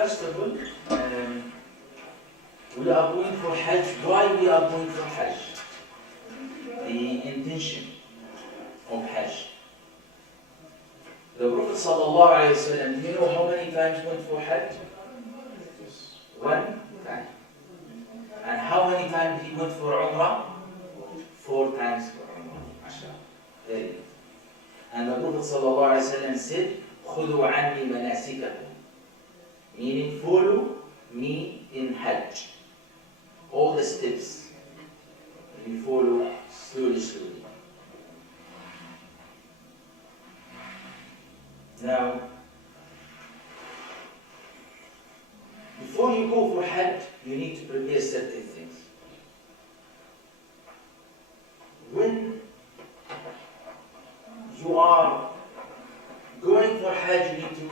First of all, we are going for Hajj. Why we are going for Hajj? The intention of Hajj. The Prophet ﷺ, do you know how many times went for Hajj? One time. And how many times he went for Umrah? 4 times for Umrah. MashaAllah. Very good. And the Prophet ﷺ said, خُذُوا عَنِّي مَنَاسِكَكُمْ, meaning follow me in Hajj. All the steps you follow slowly. Now, before you go for Hajj, you need to prepare certain things. When you are going for Hajj, you need to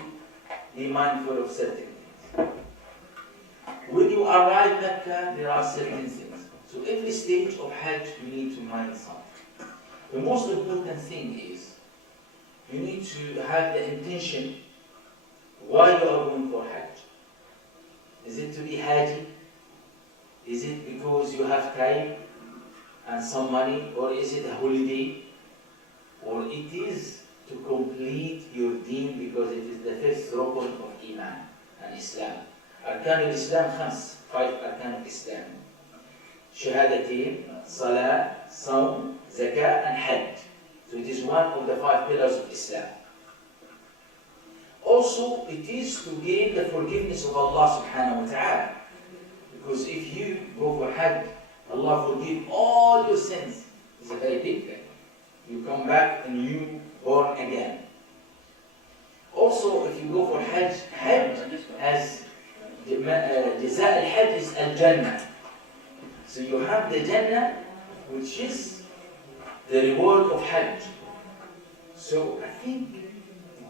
be mindful of certain things. When you arrive Mecca, there are certain things. So every stage of Hajj, you need to mind something. The most important thing is, you need to have the intention why you are going for Hajj. Is it to be Haji? Is it because you have time and some money? Or is it a holiday? Or it is to complete your deen because it is the 5th rukn of Iman and Islam. Arkan al-Islam 5 Arkan al-Islam. Shahadateen, Salah, Sawm, Zakah and Hajj. So it is one of the 5 pillars of Islam. Also, it is to gain the forgiveness of Allah subhanahu wa ta'ala. Because if you go for Hajj, Allah forgive all your sins. It's a very big thing. You come back and you born again. Also, if you go for Hajj, Hajj has Jaza al-Hajj is al-Jannah. So you have the Jannah, which is the reward of Hajj. So I think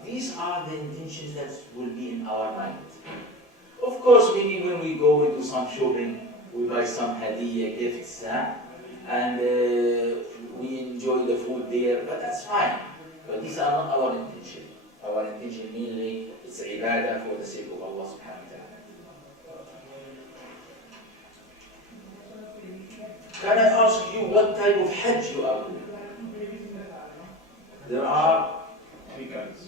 these are the intentions that will be in our mind. Of course, maybe when we go and do some shopping, we buy some hadiyah gifts, and we enjoy the food there, but that's fine. But these are not our intention. Our intention mainly is ibadah for the sake of Allah subhanahu wa ta'ala. Can I ask you what type of Hajj you are doing? There are 3 kinds.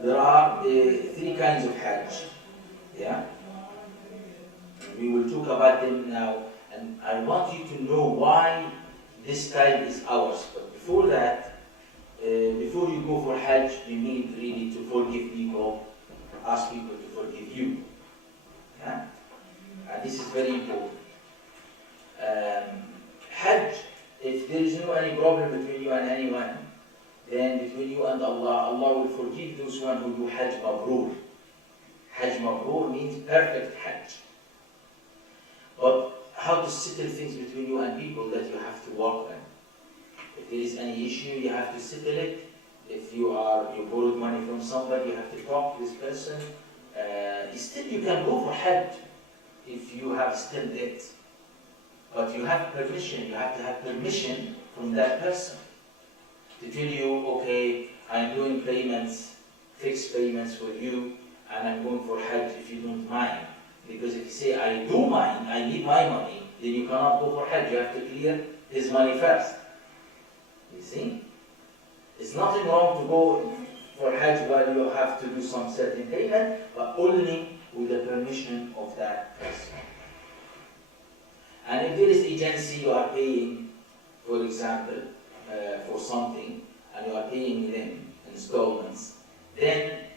There are 3 kinds of Hajj. Yeah? We will talk about them now, and I want you to know why this type is ours. But before that, before you go for Hajj, you need really to forgive people, ask people to forgive you. Yeah? And this is very important. Hajj, if there is no any problem between you and anyone, then between you and Allah, Allah will forgive those one who do Hajj Mabrur. Hajj Mabrur means perfect Hajj. But how to settle things between you and people that you have to work on. If there is any issue, you have to settle it. If you borrowed money from somebody, you have to talk to this person. Still you can go for Hajj if you have still debt. But you have permission, you have to have permission from that person to tell you, okay, I'm doing payments, fixed payments for you, and I'm going for Hajj if you don't mind. Because if you say, I do mind, I need my money, then you cannot go for Hajj. You have to clear his money first. You see? It's nothing wrong to go for Hajj while you have to do some certain payment, but only with the permission of that person. And if there is agency you are paying, for example, for something, and you are paying them installments, then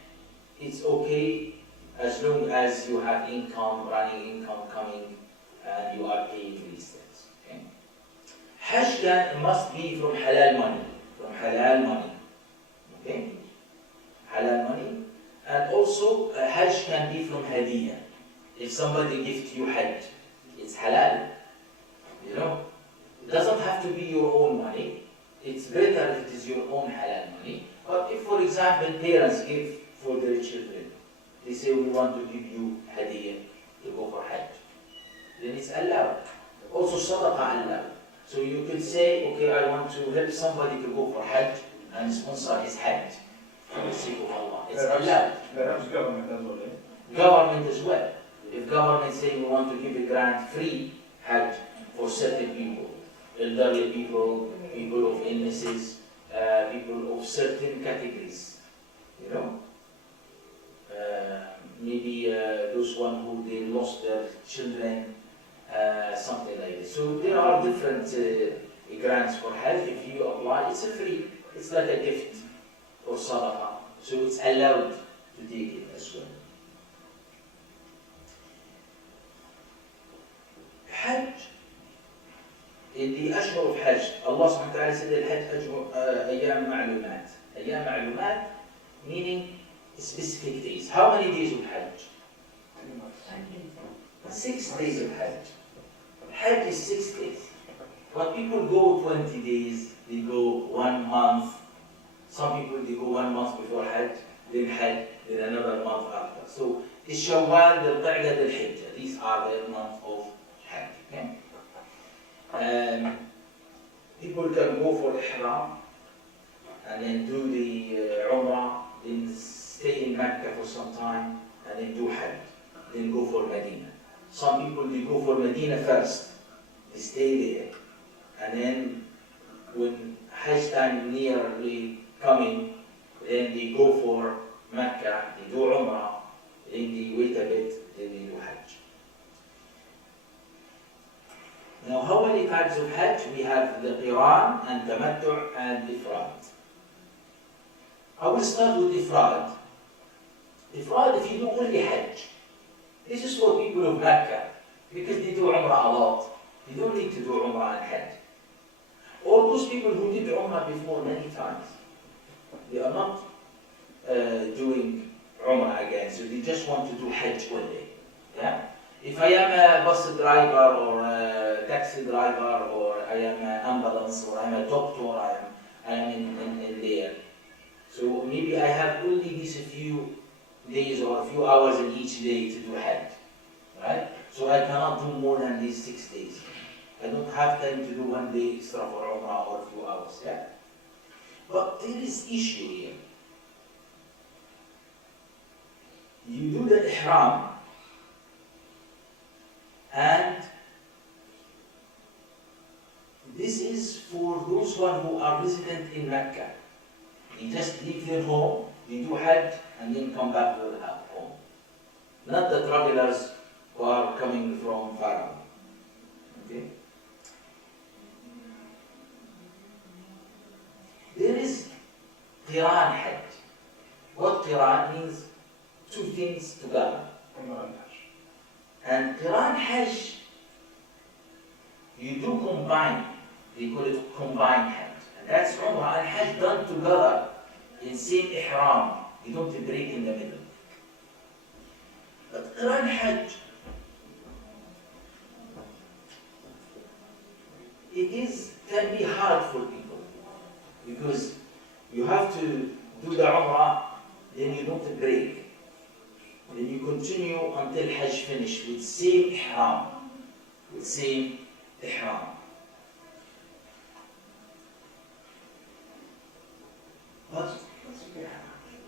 it's okay as long as you have income, running income coming, and you are paying these things. Okay? Hajj must be from halal money. From halal money. Okay? Halal money. And also, Hajj can be from hadiyah. If somebody gives you Hajj, it's halal. You know? It doesn't have to be your own money. It's better if it is your own halal money. But if, for example, parents give for their children, they say, we want to give you hadiyah to go for Hajj, then it's allowed. Also, sadaqah allowed. So you could say, okay, I want to help somebody to go for Hajj and sponsor his Hajj for the sake of Allah. It's allowed. Perhaps government as well, Government as well. If government say we want to give a grant free Hajj for certain people, elderly people, people of illnesses, people of certain categories, you know, maybe those one who they lost their children, something like this. So there are different grants for Hajj. If you apply, it's a free, it's like a gift or sadaqah. So it's allowed to take it as well. Hajj, in the Ashhur of Hajj, Allah subhanahu wa ta'ala said Al-Hajj Ayyam Ma'lumat. Ayyam Ma'lumat, meaning specific days. How many days of Hajj? 6 days of Hajj. Hajj is 6 days. But people go 20 days, they go 1 month. Some people, they go 1 month before Hajj, then Hajj, then another month after. So, it's Shawwal, the Qa'dah, the Hijjah. These are the months of Hajj. Okay? People can go for Ihram, and then do the Umrah, then stay in Mecca for some time, and then do Hajj. Then go for Medina. Some people, they go for Medina first. They stay there. And then, when Hajj time nearly coming, then they go for Mecca, they do Umrah, then they wait a bit, then they do Hajj. Now, how many types of Hajj? We have the Qiran and Tamattu' and Ifrad. I will start with Ifrad. Ifrad, if you do only Hajj, this is for people of Mecca, because they do Umrah a lot. You don't need to do Umrah and Hajj. All those people who did Umrah before many times, they are not doing Umrah again, so they just want to do Hajj one day. Yeah? If I am a bus driver or a taxi driver or I am an ambulance or I am a doctor, I am in there. So maybe I have only these few days or a few hours in each day to do Hajj. Right? So I cannot do more than these 6 days. I don't have time to do 1 day extra for Umrah or a few hours. Yeah? But there is issue here. You do the Ihram, and this is for those one who are resident in Mecca. They just leave their home, they do Hajj, and then come back to their home. Not the travelers who are coming from far away. Okay? There is Qiran Hajj. What Qiran means? 2 things together. And Qiran Hajj, you do combine. They call it combined Hajj. And that's Umrah and Hajj done together in same Ihram. You don't break in the middle. But Qiran Hajj, can be hard for people, because you have to do the Umrah, then you don't break. Then you continue until Hajj finish with same Ihram. With same Ihram. But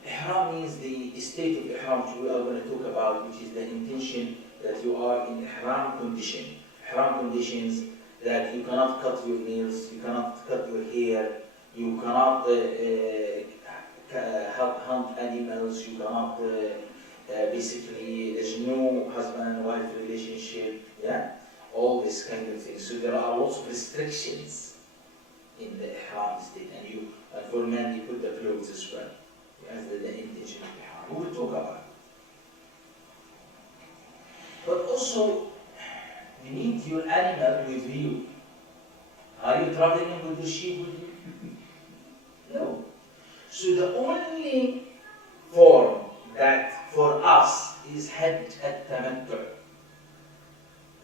Ihram means the state of Ihram, which we are going to talk about, which is the intention that you are in Ihram condition. Ihram conditions that you cannot cut your nails, you cannot cut your hair, you cannot hunt animals, you cannot basically, there's no husband and wife relationship, yeah? All this kind of things. So there are lots of restrictions in the Ihram state, and for men you put the clothes as well, as the intention of Ihram. We will talk about it. But also, you need your animal with you. Are you traveling with the sheep with you? No. So the only form that for us is Hajj at-Tamattu'.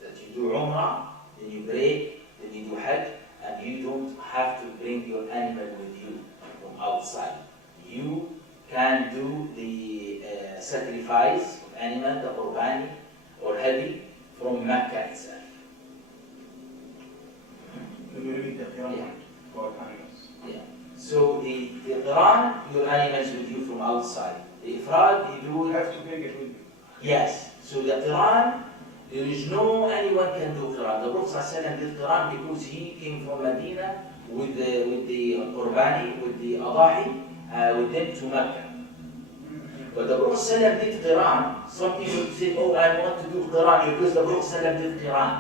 That you do Umrah, then you break, then you do Hajj, and you don't have to bring your animal with you from outside. You can do the sacrifice of animal, the Qurbani or Hadi, from Mecca itself. Yeah. So the Qiran, your animals with you from outside. The Ifrad, you do. You have to bring it with you. Yes. So the Quran, there is no anyone can do Quran. The Prophet ﷺ did Quran because he came from Medina with the Qurbani, with the Adahi, with them to Mecca. But the Prophet ﷺ did Quran. Some people say, oh, I want to do Quran because the Prophet ﷺ did Quran.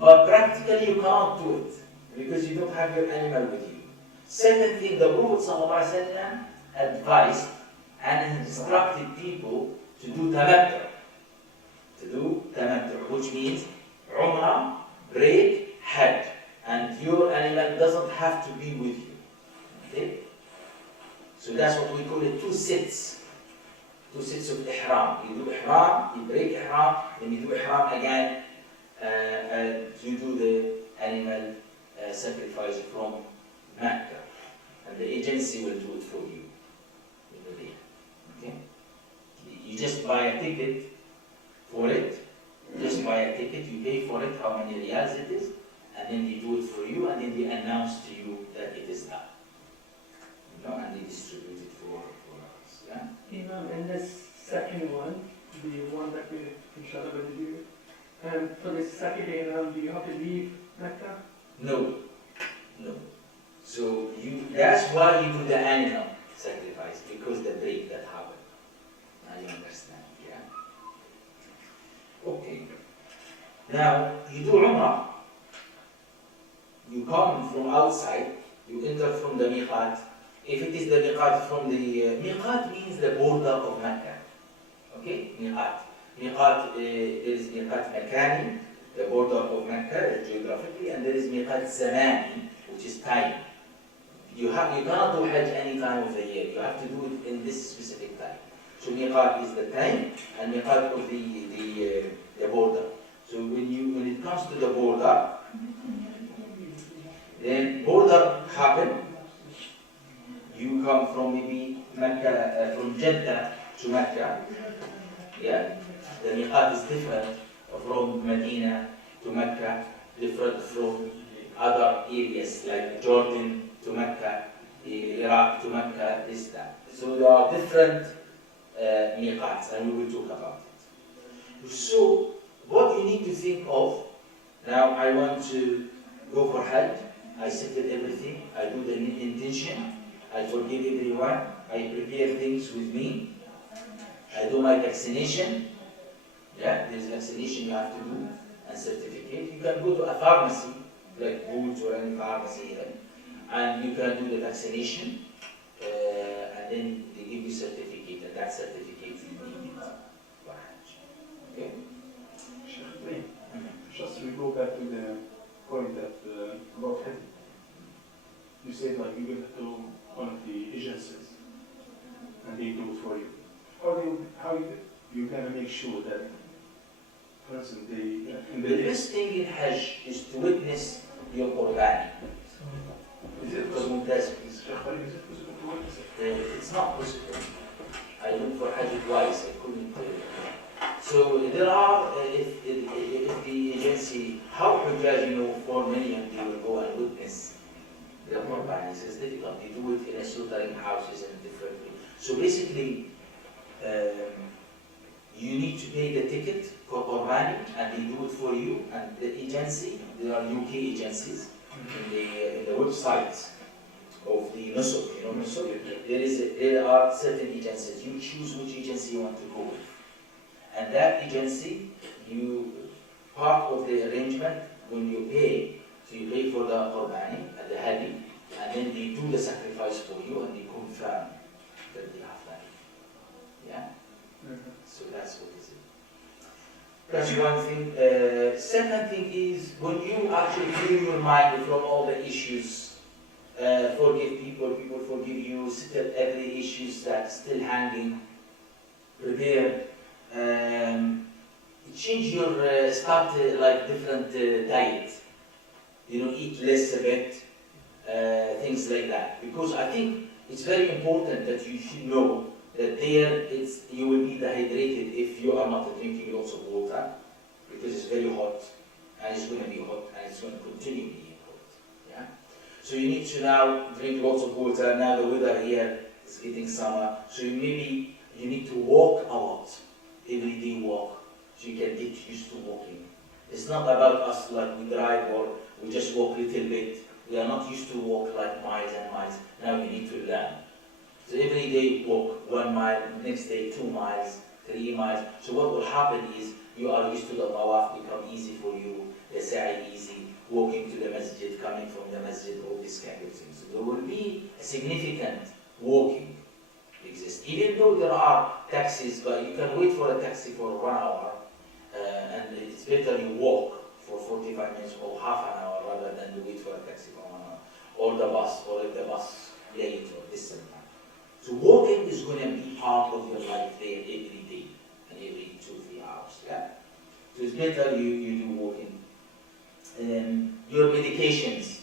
But practically you cannot do it because you don't have your animal with you. Second thing, the Prophet ﷺ advised and instructed people to do tamattu. Which means Umrah, break, Hajj. And your animal doesn't have to be with you. Okay? So that's what we call it, two sets. Two sets of ihram. You do ihram, you break ihram, then you do ihram again, you do the animal sacrifice from Mecca. And the agency will do it for you. Okay? You just buy a ticket for it. Just buy a ticket, you pay for it, how many riyals it is, and then they do it for you, and then they announce to you that it is done. And they distribute it for us. Yeah? And the second one, the one that we inshallah will do, and for the Saturday round, do you have to leave Mecca? No. So that's why you do the animal sacrifice, because the break that happened. Now you understand, yeah? Okay. Now you do Umrah. You come from outside, you enter from the miqat. If it is the miqat from the miqat means the border of Mecca. Okay? Miqat. Miqat is miqat makani, the border of Mecca geographically, and there is miqat zamani, which is time. You cannot do Hajj any time of the year. You have to do it in this specific time. So miqat is the time, and miqat of the border. So when it comes to the border, then border happen. You come from maybe Mecca, from Jeddah to Mecca. Yeah, the miqat is different from Medina to Mecca, different from other areas like Jordan to Mecca, Iraq to Mecca, this that. So there are different miqats, and we will talk about it. So what you need to think of, now I want to go for Hajj, I settle everything, I do the intention, I forgive everyone, I prepare things with me, I do my vaccination. Yeah, there's vaccination you have to do, and certificate. You can go to a pharmacy, like Boots or any pharmacy here, and you can do the vaccination, and then they give you certificate, and that certificate is needed for Hajj. Okay? Just we go back to the point that about Hajj. You said like you give it to one of the agencies, and they do it for you. How you gonna make sure that person the best thing in Hajj is to witness your Qurbani. Is it possible to witness it? It's not possible. I went for Hajj twice, I couldn't. So there are, if the agency, how Hujjaj, for many of them will go and witness their Qurbanis. It's difficult. They do it in a slaughtering houses and differently. So basically, you need to pay the ticket for Qurbani, and they do it for you. And the agency, there are UK agencies in the website of the Nusuk, Nusuk. There are certain agencies. You choose which agency you want to go with. And that agency, part of the arrangement, when you pay, so you pay for the Qurbani and the Hadi, and then they do the sacrifice for you and they confirm that they have done it. Yeah? So that's what is it. That's one thing. Second thing is, when you actually clear your mind from all the issues, forgive people, people forgive you, settle every issues that's still hanging, prepare, change your, start like different diet, eat less a bit, things like that. Because I think it's very important that you should know that you will be dehydrated if you are not drinking lots of water, because it's very hot, and it's going to be hot, and it's going to continue being hot. Yeah? So you need to now drink lots of water. Now the weather here is getting summer, so you need to walk a lot. everyday walk, so you can get used to walking. It's not about us like we drive or we just walk a little bit. We are not used to walk like miles and miles. Now we need to learn. So every day walk 1 mile, next day 2 miles, 3 miles. So what will happen is you are used to the tawaf, become easy for you, the sa'i easy, walking to the masjid, coming from the masjid, all these kind of things. So there will be a significant walking exist. Even though there are taxis, but you can wait for a taxi for 1 hour, and it's better you walk for 45 minutes or half an hour rather than to wait for a taxi for 1 hour, or the bus, or if the bus late or distant. So walking is going to be part of your life there every day and every 2-3 hours. Yeah. So it's better you do walking. Your medications,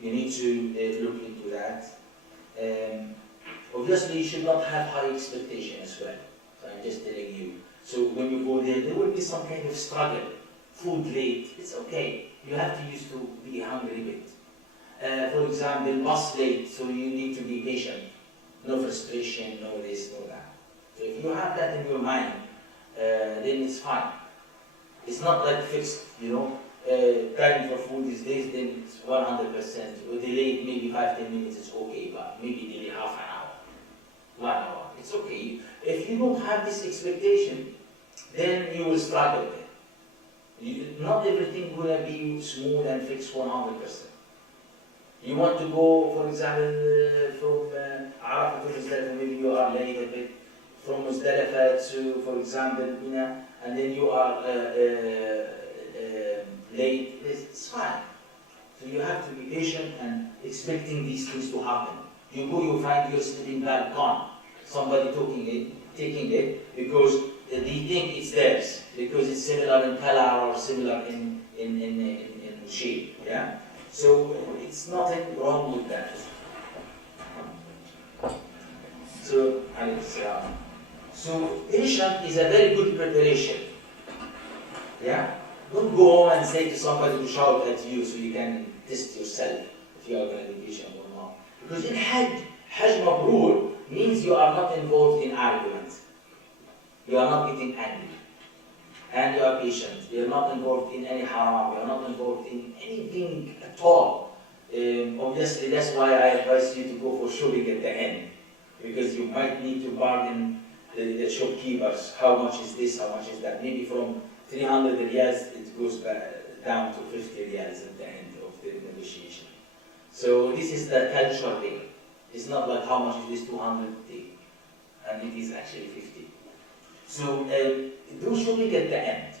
you need to look into that. Obviously, you should not have high expectation as well. So I'm just telling you. So when you go there will be some kind of struggle. Food late, it's okay. You have to used to be hungry a bit. For example, bus late, so you need to be patient. No frustration, no this, no that. So if you have that in your mind, then it's fine. It's not like fixed, time for food these days, then it's 100%. Or delayed maybe 5-10 minutes, it's okay, but maybe delay half an hour, 1 hour, it's okay. If you don't have this expectation, then you will struggle there. Not everything will be smooth and fixed 100%. You want to go, for example, from Arafat to Muzdalifah, maybe you are late a bit. From Muzdalifah to, for example, Mina, and then you are late. It's fine. So you have to be patient and expecting these things to happen. You go, you find your sleeping bag gone. Somebody taking it because they think it's theirs because it's similar in color or similar in shape. Yeah. So it's nothing wrong with that. So patient is a very good preparation. Yeah? Don't go home and say to somebody to shout at you so you can test yourself if you are going to be patient or not. Because in Hajj Mabrur means you are not involved in argument. You are not getting angry. And you are patient. You are not involved in any haram. You are not involved in anything at all. Obviously, that's why I advise you to go for shopping at the end. Because you might need to bargain the shopkeepers. How much is this? How much is that? Maybe from 300 riyals, it goes back down to 50 riyals at the end of the negotiation. So this is the culture there. It's not like how much is this 200 thing. And it is actually 50. So do shopping at the end.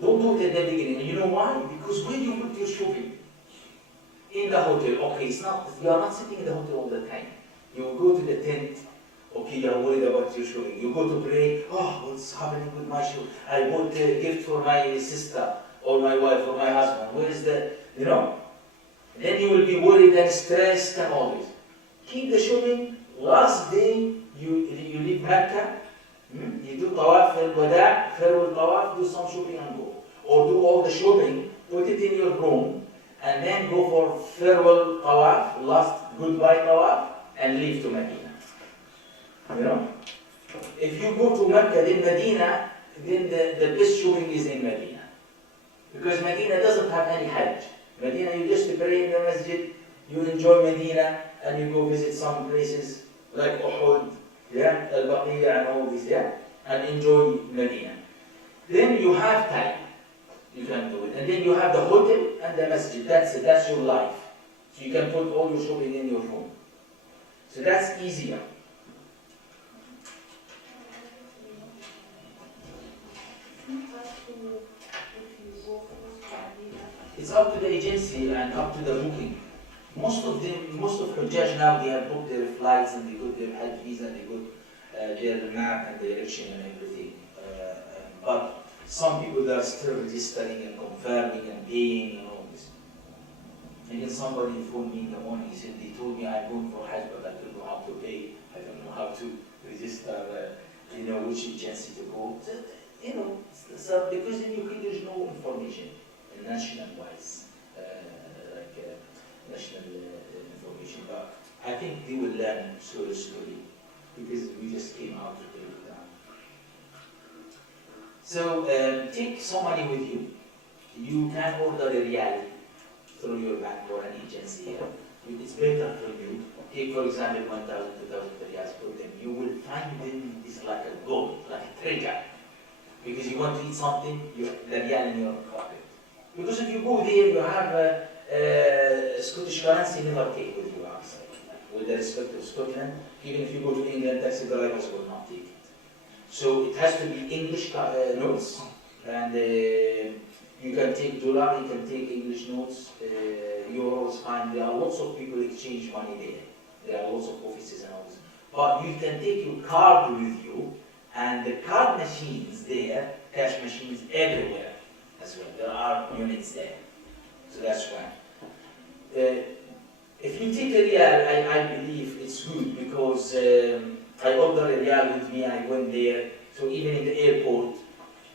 Don't do it at the beginning. And you know why? Because where you put your shopping? In the hotel. Okay, you are not sitting in the hotel all the time. You will go to the tent. Okay, you are worried about your shopping. You go to pray. Oh, what's happening with my shoe? I bought a gift for my sister or my wife or my husband. Where is the, Then you will be worried and stressed and all this. Keep the shopping. Last day you leave Mecca. You do tawaf al-wada', farewell tawaf, do some shopping and go. Or do all the shopping, put it in your room, and then go for farewell tawaf, last goodbye tawaf, and leave to Medina. If you go to Mecca, then Medina, then the best shopping is in Medina. Because Medina doesn't have any Hajj. Medina, you just pray in the masjid, you enjoy Medina, and you go visit some places like Uhud, yeah, Al-Baqiyah and all this, yeah, and enjoy Medina. Then you have time, you can do it. And then you have the hotel and the masjid, that's it, that's your life. So you can put all your shopping in your room. So that's easier. It's up to the agency and up to the booking. Most of Hujjaj now, they have booked their flights and they got their Hajj visa and they got their map and direction and everything. But some people are still registering and confirming and paying and all this. And then somebody phoned me in the morning, he said, they told me I'm going for Hajj, but I don't know how to pay. I don't know how to register, which agency to go. So because in UK there's no information national-wise, national information, but I think they will learn slowly, because we just came out to tell you that. So take some money with you. You can order a real through your bank or an agency here. It's better for you. Take for example 1,000, 2,000 riyals, put them. You will find them is like a gold, like a treasure. Because you want to eat something, the real in your pocket. Because if you go there, you have Scottish currency never take with you outside. With the respect of Scotland, even if you go to England, taxi drivers will not take it. So it has to be English notes, and you can take dollar, you can take English notes, euros, fine. There are lots of people exchange money there. There are lots of offices and all this. But you can take your card with you, and the card machines there, cash machines everywhere as well. There are units there. So that's one. If you take a real, I believe it's good because I ordered a real with me, I went there. So even in the airport,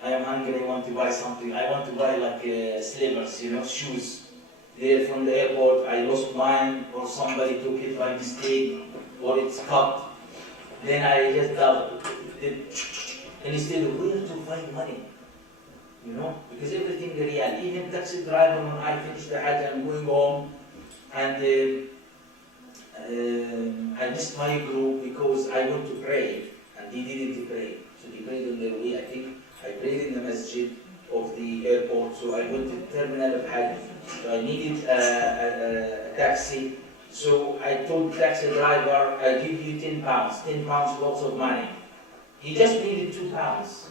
I am hungry, I want to buy something. I want to buy like slippers, shoes. There from the airport, I lost mine, or somebody took it by mistake, or it's cut. Then I just double it. And instead of where to find money, because everything real. Even taxi driver, when I finish the Hajj, I'm going home, and I missed my group because I went to pray, and they didn't pray. So they prayed on their way. I think I prayed in the masjid of the airport, so I went to the terminal of Hajj. So I needed a taxi. So I told the taxi driver, I give you 10 pounds. 10 pounds, lots of money. He just needed 2 pounds,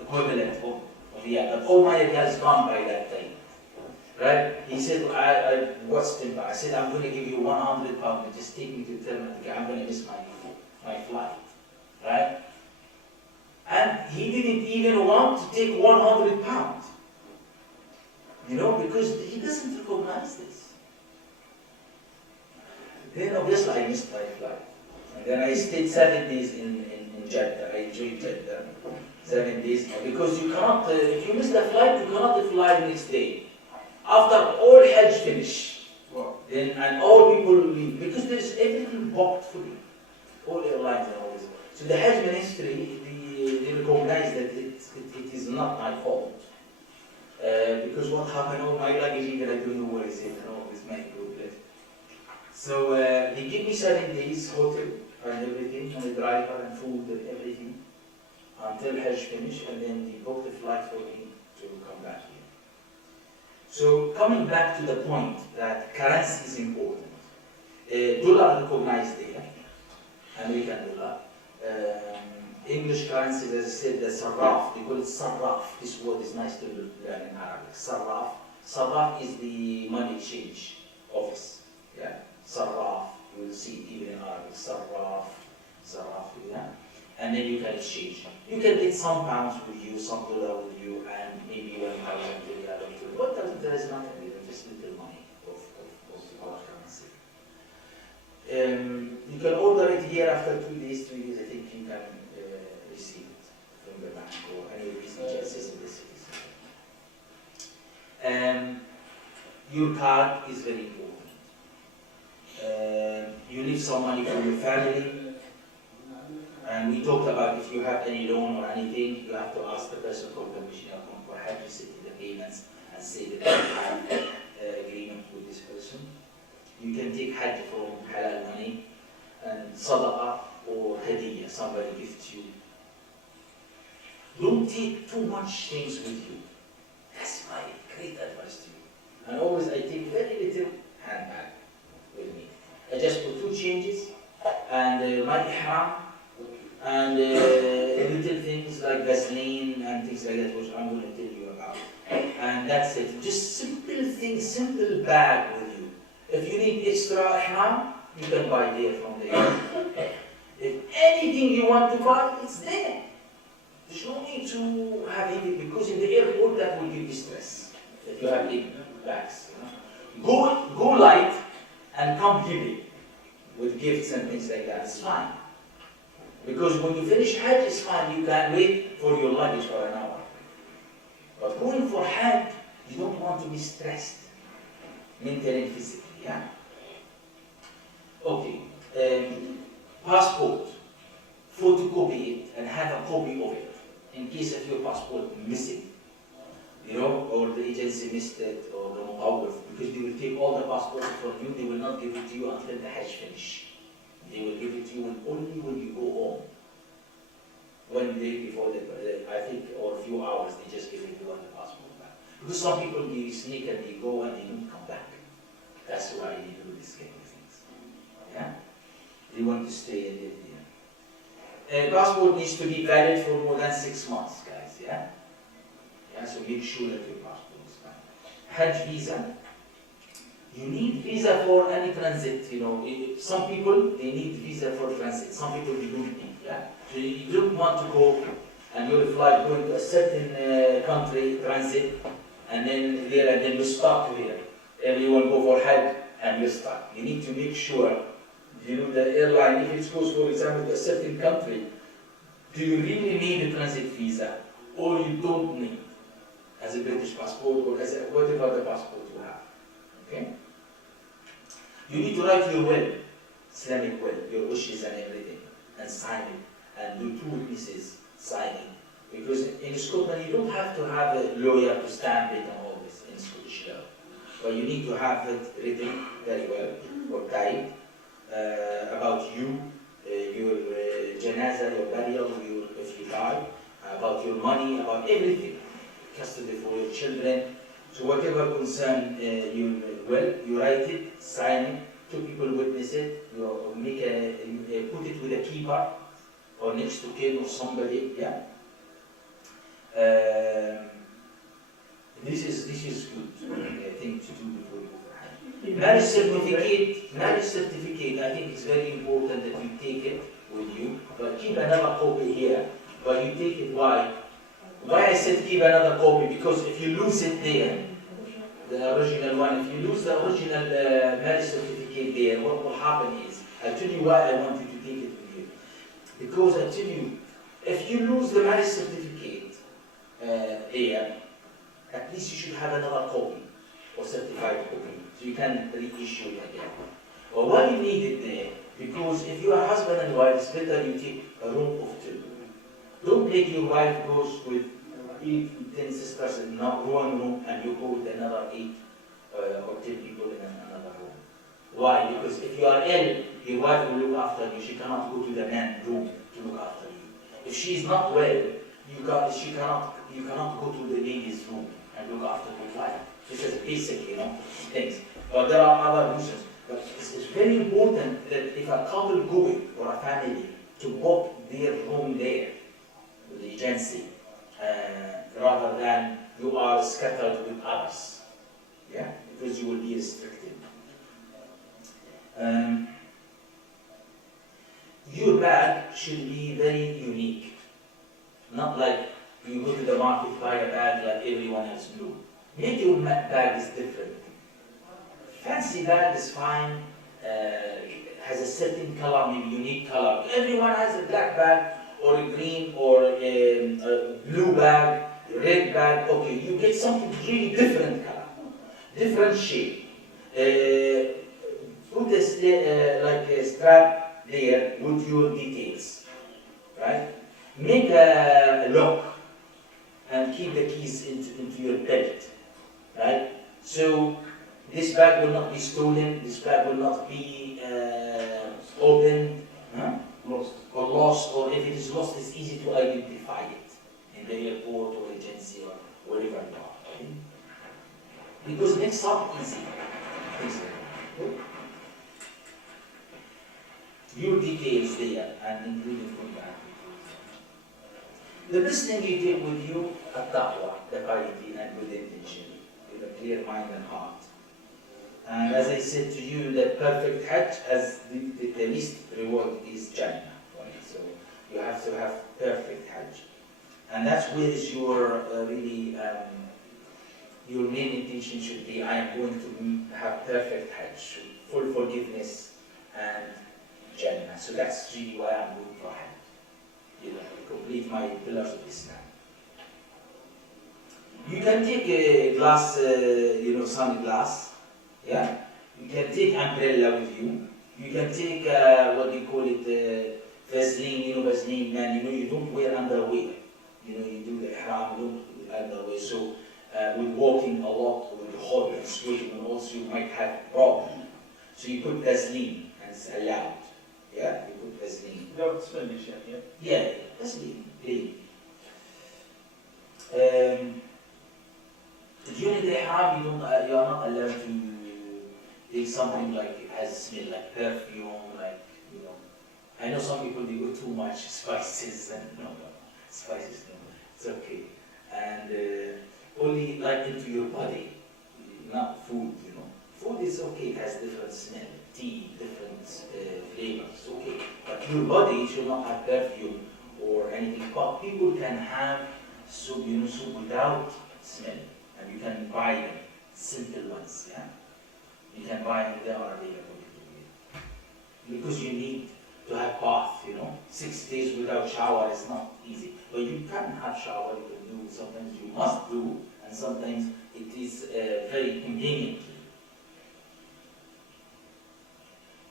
equivalent of but all my riyals gone by that time. Right? He said, what's 10 pounds? I said, I'm going to give you 100 pounds, but just take me to the terminal. I'm going to miss my flight. Right? And he didn't even want to take 100 pounds. Because he doesn't recognize this. Then obviously I missed my flight. And then I stayed 7 days in Jeddah. I enjoyed Jeddah. 7 days. Because you cannot, if you miss the flight, you cannot fly the next day. After all Hajj finish, then and all people leave. Because there is everything booked fully. All airlines and all this. So the Hajj ministry, they recognize that it is not my fault. Because what happened, all my luggage, even I don't know where is it, and all this my group left. So they give me 7 days hotel and everything, and the driver and food and everything, until Hajj finish, and then they booked the flight for me to come back here. So coming back to the point that currency is important. Dollar recognized there, American dollar. English currencies, as I said, the sarraf, they call it sarraf. This word is nice to learn in Arabic. Sarraf. Sarraf is the money exchange office. Yeah. Sarraf. You will see it even in Arabic. Sarraf. Sarraf. Yeah. And then you can exchange. You can get some pounds with you, some dollar with you, and maybe 1,000 riyal with you. 1,000 there is nothing with it, just little money of our currency. You can order it here after 2 days, 3 days. I think you can receive it from the bank or any of these agencies in the cities. Your card is very important. You need some money from your family. And we talked about if you have any loan or anything, you have to ask the person for permission for Hajj to settle the payments and say that you have agreement with this person. You can take Hajj from halal money and sadaqah or hadiyah, somebody gifts you. Don't take too much things with you. That's my great advice to you. And always I take very little handbag with me. I just put 2 changes and my ihram and little things like Vaseline and things like that, which I'm going to tell you about. And that's it. Just simple things, simple bag with you. If you need extra ihram, you can buy there from there. If anything you want to buy, it's there. There's no need to have it because in the airport that will give you stress. If you have big bags. Go light and come heavy with gifts and things like that. It's fine. Because when you finish Hajj, it's fine. You can wait for your luggage for an hour. But going for Hajj, you don't want to be stressed, mentally and physically. Yeah. Okay. Passport. Photocopy it and have a copy of it. in case of your passport missing, you know, or the agency missed it, or the mutawif, because they will take all the passports from you, they will not give it to you until the Hajj finish. They will give it to you only when you go home. 1 day before I think, or a few hours, they just give it to you on the passport back. Because some people, they sneak and they go and they don't come back. That's why they do this kind of things. Yeah? They want to stay and live here. Passport needs to be valid for more than 6 months, guys, yeah? Yeah, so make sure that your passport is valid. Hajj visa. You need visa for any transit, you know. Some people, they need visa for transit. Some people, they don't need, yeah? So you don't want to go and your flight going to a certain country, transit, and then you stop there. Everyone go for Hajj and you're stuck. You need to make sure, you know, the airline, if it goes, for example, to a certain country, do you really need a transit visa, or you don't need, as a British passport, or as whatever the passport you have, okay? You need to write your will, Islamic will, your wishes and everything, and sign it, and do 2 witnesses signing. Because in Scotland, you don't have to have a lawyer to stamp it and all this in Scottish law. But you need to have it written very well, or typed, about you, your janazah, your burial, if you die, about your money, about everything, custody for your children. So whatever concern your will, you write it, sign it, 2 people witness it, you make put it with a keeper, or next to kin or somebody, yeah? This is good thing to do before you go for Hajj. Marriage certificate, I think it's very important that you take it with you, but keep another copy here, but you take it, why? Why I said keep another copy? Because if you lose it there, the original one, if you lose the original marriage certificate there, what will happen is, I'll tell you why I want you to take it with you. Because I tell you, if you lose the marriage certificate there, at least you should have another copy, or certified copy, so you can reissue it again. But why you need it there? Because if you are husband and wife, it's better you take a room of 2. Don't make your wife goes with 8, 10 sisters in one room, and you go with another 8 or 10 people in another room. Why? Because if you are ill, your wife will look after you. She cannot go to the man's room to look after you. If she is not well, you cannot go to the lady's room and look after your wife. This is basic, you know, things. But there are other reasons. But it's very important that if a couple going, or a family, to book their room there, with the agency, rather than you are scattered with others. Yeah? Because you will be restricted. Your bag should be very unique. Not like you go to the market, buy a bag like everyone else do. Make your bag is different. Fancy bag is fine, has a certain color, maybe unique color. Everyone has a black bag, or a green, or a blue bag, red bag. Okay, you get something really different color, different shape. Put like a strap there with your details, right? Make a lock and keep the keys into your belt, right? So this bag will not be stolen, this bag will not be opened, or lost, or if it is lost, it's easy to identify it in the airport or agency or wherever you are, okay? Because it's not easy. Your details there, and including from that. The best thing you take with you, at-taqwa, the piety and good intention, with a clear mind and heart. And as I said to you, that perfect Hajj, as the least reward is Jannah. Right? So you have to have perfect Hajj. And that's where is your really, your main intention should be, I am going to have perfect Hajj, full forgiveness and Jannah. So that's really why I'm going for Hajj. You know, to complete my pillars of Islam. You can take a glass, sunglass. Yeah, you can take umbrella with you. You can take what do you call it, Vaseline. You know Vaseline, man. You know you don't wear underwear. you know, you do the ihram, you don't do it other way. So with walking a lot, with hot and sweating, and also you might have problem. So you put Vaseline, and it's allowed. Yeah, you put Vaseline. Without Spanish, yeah? Yeah, Vaseline, really. During the ihram, you are not allowed to take something like it has smell, like perfume, like, you know. I know some people, they go too much spices, and no, spices, no, it's okay. And only like into your body, not food, you know. Food is okay, it has different smell, tea, different flavors, okay. But your body should not have perfume or anything. But people can have soup, you know, soup without smell, and you can buy them, simple ones, yeah. You can buy them, they are available. Because you need to have bath, you know. 6 days without shower is not easy. But you can have shower, you can do, sometimes you must do, and sometimes it is very convenient.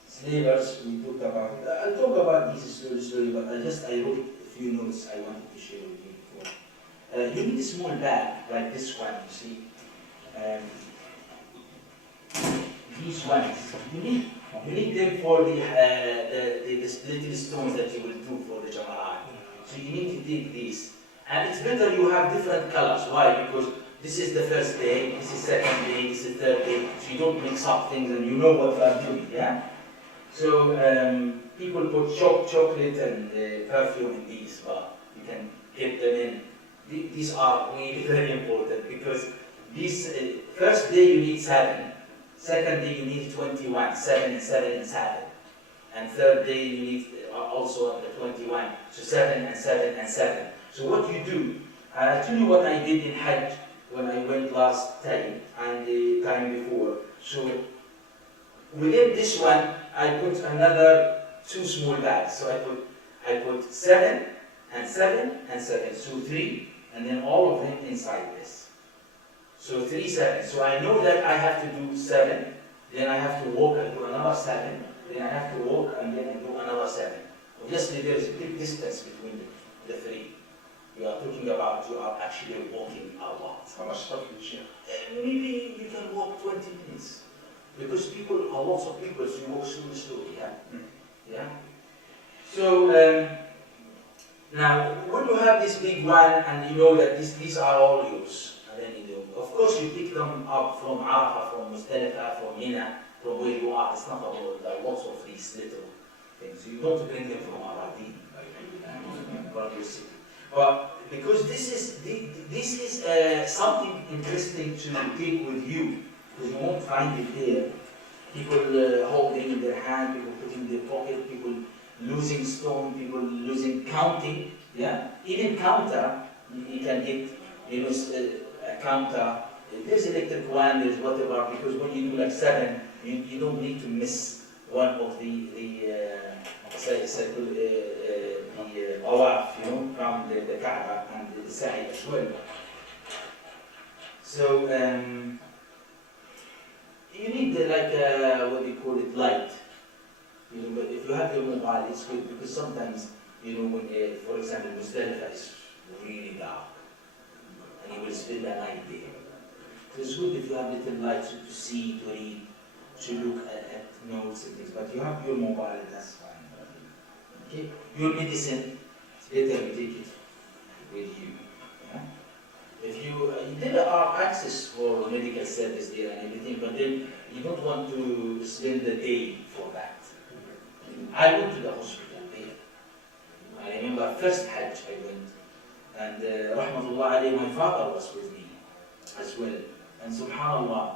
Slavers, we talked about it. I'll talk about these slowly, but I wrote a few notes I wanted to share with you before. You need a small bag, like this one, you see. These ones, you need them for the little stones that you will do for the Jama'at. So you need to take these. And it's better you have different colors. Why? Because this is the first day, this is second day, this is third day. So you don't mix up things and you know what you are doing, yeah? So people put chocolate and perfume in these, but you can get them in. These are really very important because this first day you need 7. Second day you need 21, 7 and 7 and 7. And third day you need also the 21, so 7 and 7 and 7. So what you do, I'll tell you what I did in Hajj when I went last time and the time before. So within this one, I put another 2 small bags. So I put 7 and 7 and 7, so 3, and then all of them inside this. So 3, 7. So I know that I have to do 7, then I have to walk and do another 7, then I have to walk and then I do another 7. Obviously there is a big distance between the 3. You are talking about you are actually walking a lot. How much stuff is here? Maybe you can walk 20 minutes. Because lots of people, so you walk slowly, yeah? Yeah? So now when you have this big one and you know that these are all yours, and then you do. Of course, you pick them up from Arafah, from Muzdalifah, from Mina, from where you are. It's not about lots of these little things. You don't bring them from Aradin, from your city. But because this is something interesting to take with you, because you won't find it there. People holding in their hand, people putting in their pocket, people losing stone, people losing counting. Yeah, even counter you can get, you know, a counter. There's electric one, there's whatever. Because when you do like 7, you don't need to miss one of the awaf, you know, from the Kaaba and the Sa'i as well. So you need what do you call it, light. You know, but if you have your mobile, it's good because sometimes, you know, when, for example, Muzdalifah is really dark, and you will spend the night there. So it's good if you have little lights to see, to read, to look at notes and things. But you have your mobile, that's fine. Okay, your medicine, it's better you take it with you. Yeah? If you there are access for medical service there and everything, but then you don't want to spend the day for that. I went to the hospital there. I remember first Hajj I went, and Rahmatullah alayhi, my father was with me as well. And subhanallah,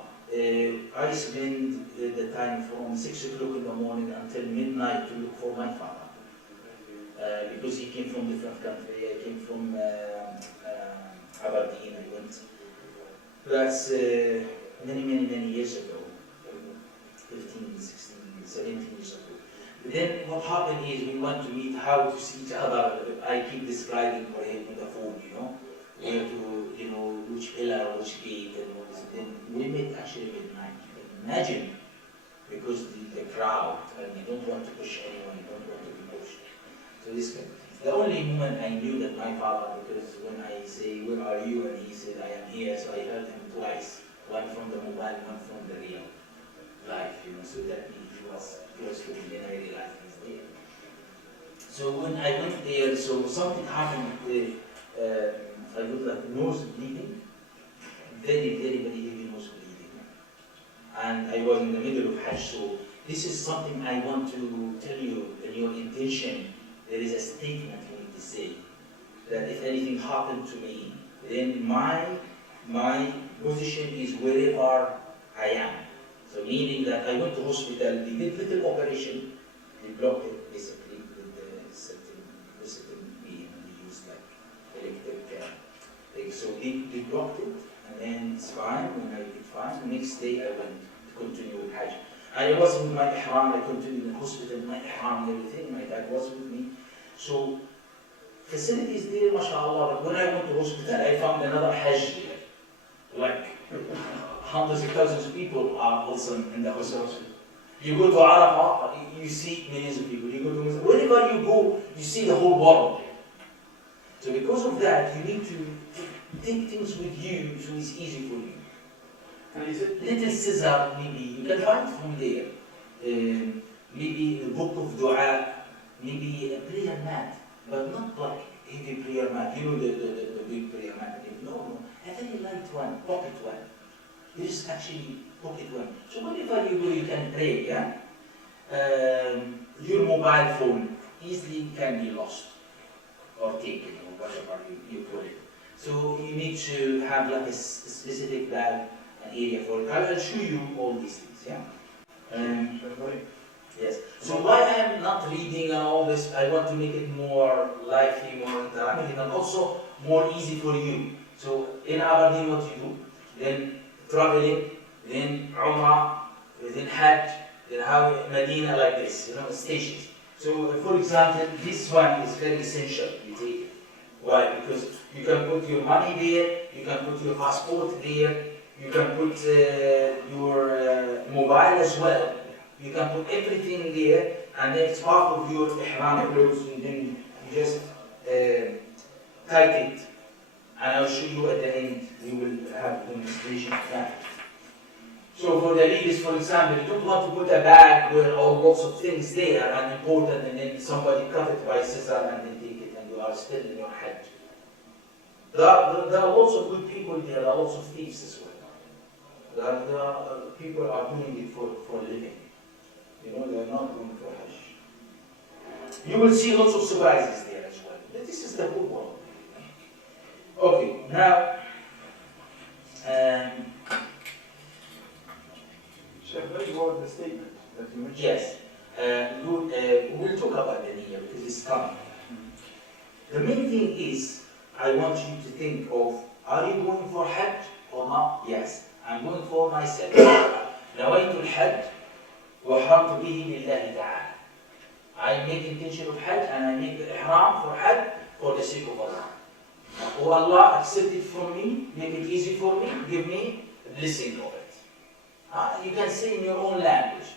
I spent the time from 6 o'clock in the morning until midnight to look for my father. Because he came from different country. I came from Aberdeen. I went. That's many years ago, 15, 16, 17 years ago. Then what happened is we want to meet how to see each other. I keep describing for him on the phone, you know, where to, you know, which pillar, which gate, and all this. Then we met actually midnight. You can imagine, because the crowd, and you don't want to push anyone, you don't want to be pushed. So this kind of thing. The only moment I knew that my father, because when I say, where are you? And he said, I am here. So I heard him twice. One from the mobile, one from the real life, so that he was close to me, then I realized he's there. So when I went there, so something happened, I got like nose bleeding, very, very, very heavy nose bleeding. And I was in the middle of Hajj, so this is something I want to tell you in your intention. There is a statement you need to say, that if anything happened to me, then my position is wherever I am. So meaning that I went to hospital, they did little operation, they blocked it basically with the certain medium, and they used like electric thing. So they blocked it, and then it's fine. When I did fine, the next day I went to continue with Hajj. I was with my ihram, I continued in the hospital, my ihram and everything, my dad was with me. So facilities there, mashallah, but when I went to hospital, I found another Hajj there. Like hundreds of thousands of people are also in the hospital. You go to Arafah, you see millions of people. You go to Muslim, wherever you go, you see the whole world. So because of that, you need to take things with you so it's easy for you. And is it Little scissor, maybe, you can find from there. Maybe a book of dua, maybe a prayer mat, but not like heavy prayer mat. You know the big prayer mat. No, a very light one, pocket one. There is actually pocket one. So whenever you go, you can pray, yeah? Your mobile phone easily can be lost or taken or whatever you call it. So you need to have like a specific bag, an area for it. I'll show you all these things, yeah? Yes. So why I am not reading and all this, I want to make it more lively, more interactive, and also more easy for you. So in Aberdeen, what you do, then traveling, then Umrah, then Hajj, then how Medina, like this, stations. So for example, this one is very essential, you take it. Why? Because you can put your money there, you can put your passport there, you can put your mobile as well. You can put everything there, and then it's part of your ihram clothes, and then you just tight it. And I'll show you at the end, we will have a demonstration of that. So for the ladies, for example, you don't want to put a bag with all lots of things there and important, and then somebody cut it by scissor and then take it, and you are still in your Hajj. There are lots of good people there, there are lots of thieves as well. People are doing it for a living. They are not going for Hajj. You will see lots of surprises there as well. But this is the whole world. Okay, now, Sheikh, very well the statement that you mentioned. yes, we'll talk about the niyyah because it's coming. The main thing is, I want you to think of, are you going for Hajj or not? Yes, I'm going for myself. نويت الحج وحرمت به لله تعالى. I make intention of Hajj and I make the ihram for Hajj for the sake of Allah. Oh Allah, accept it from me, make it easy for me, give me a blessing of it. You can say in your own language.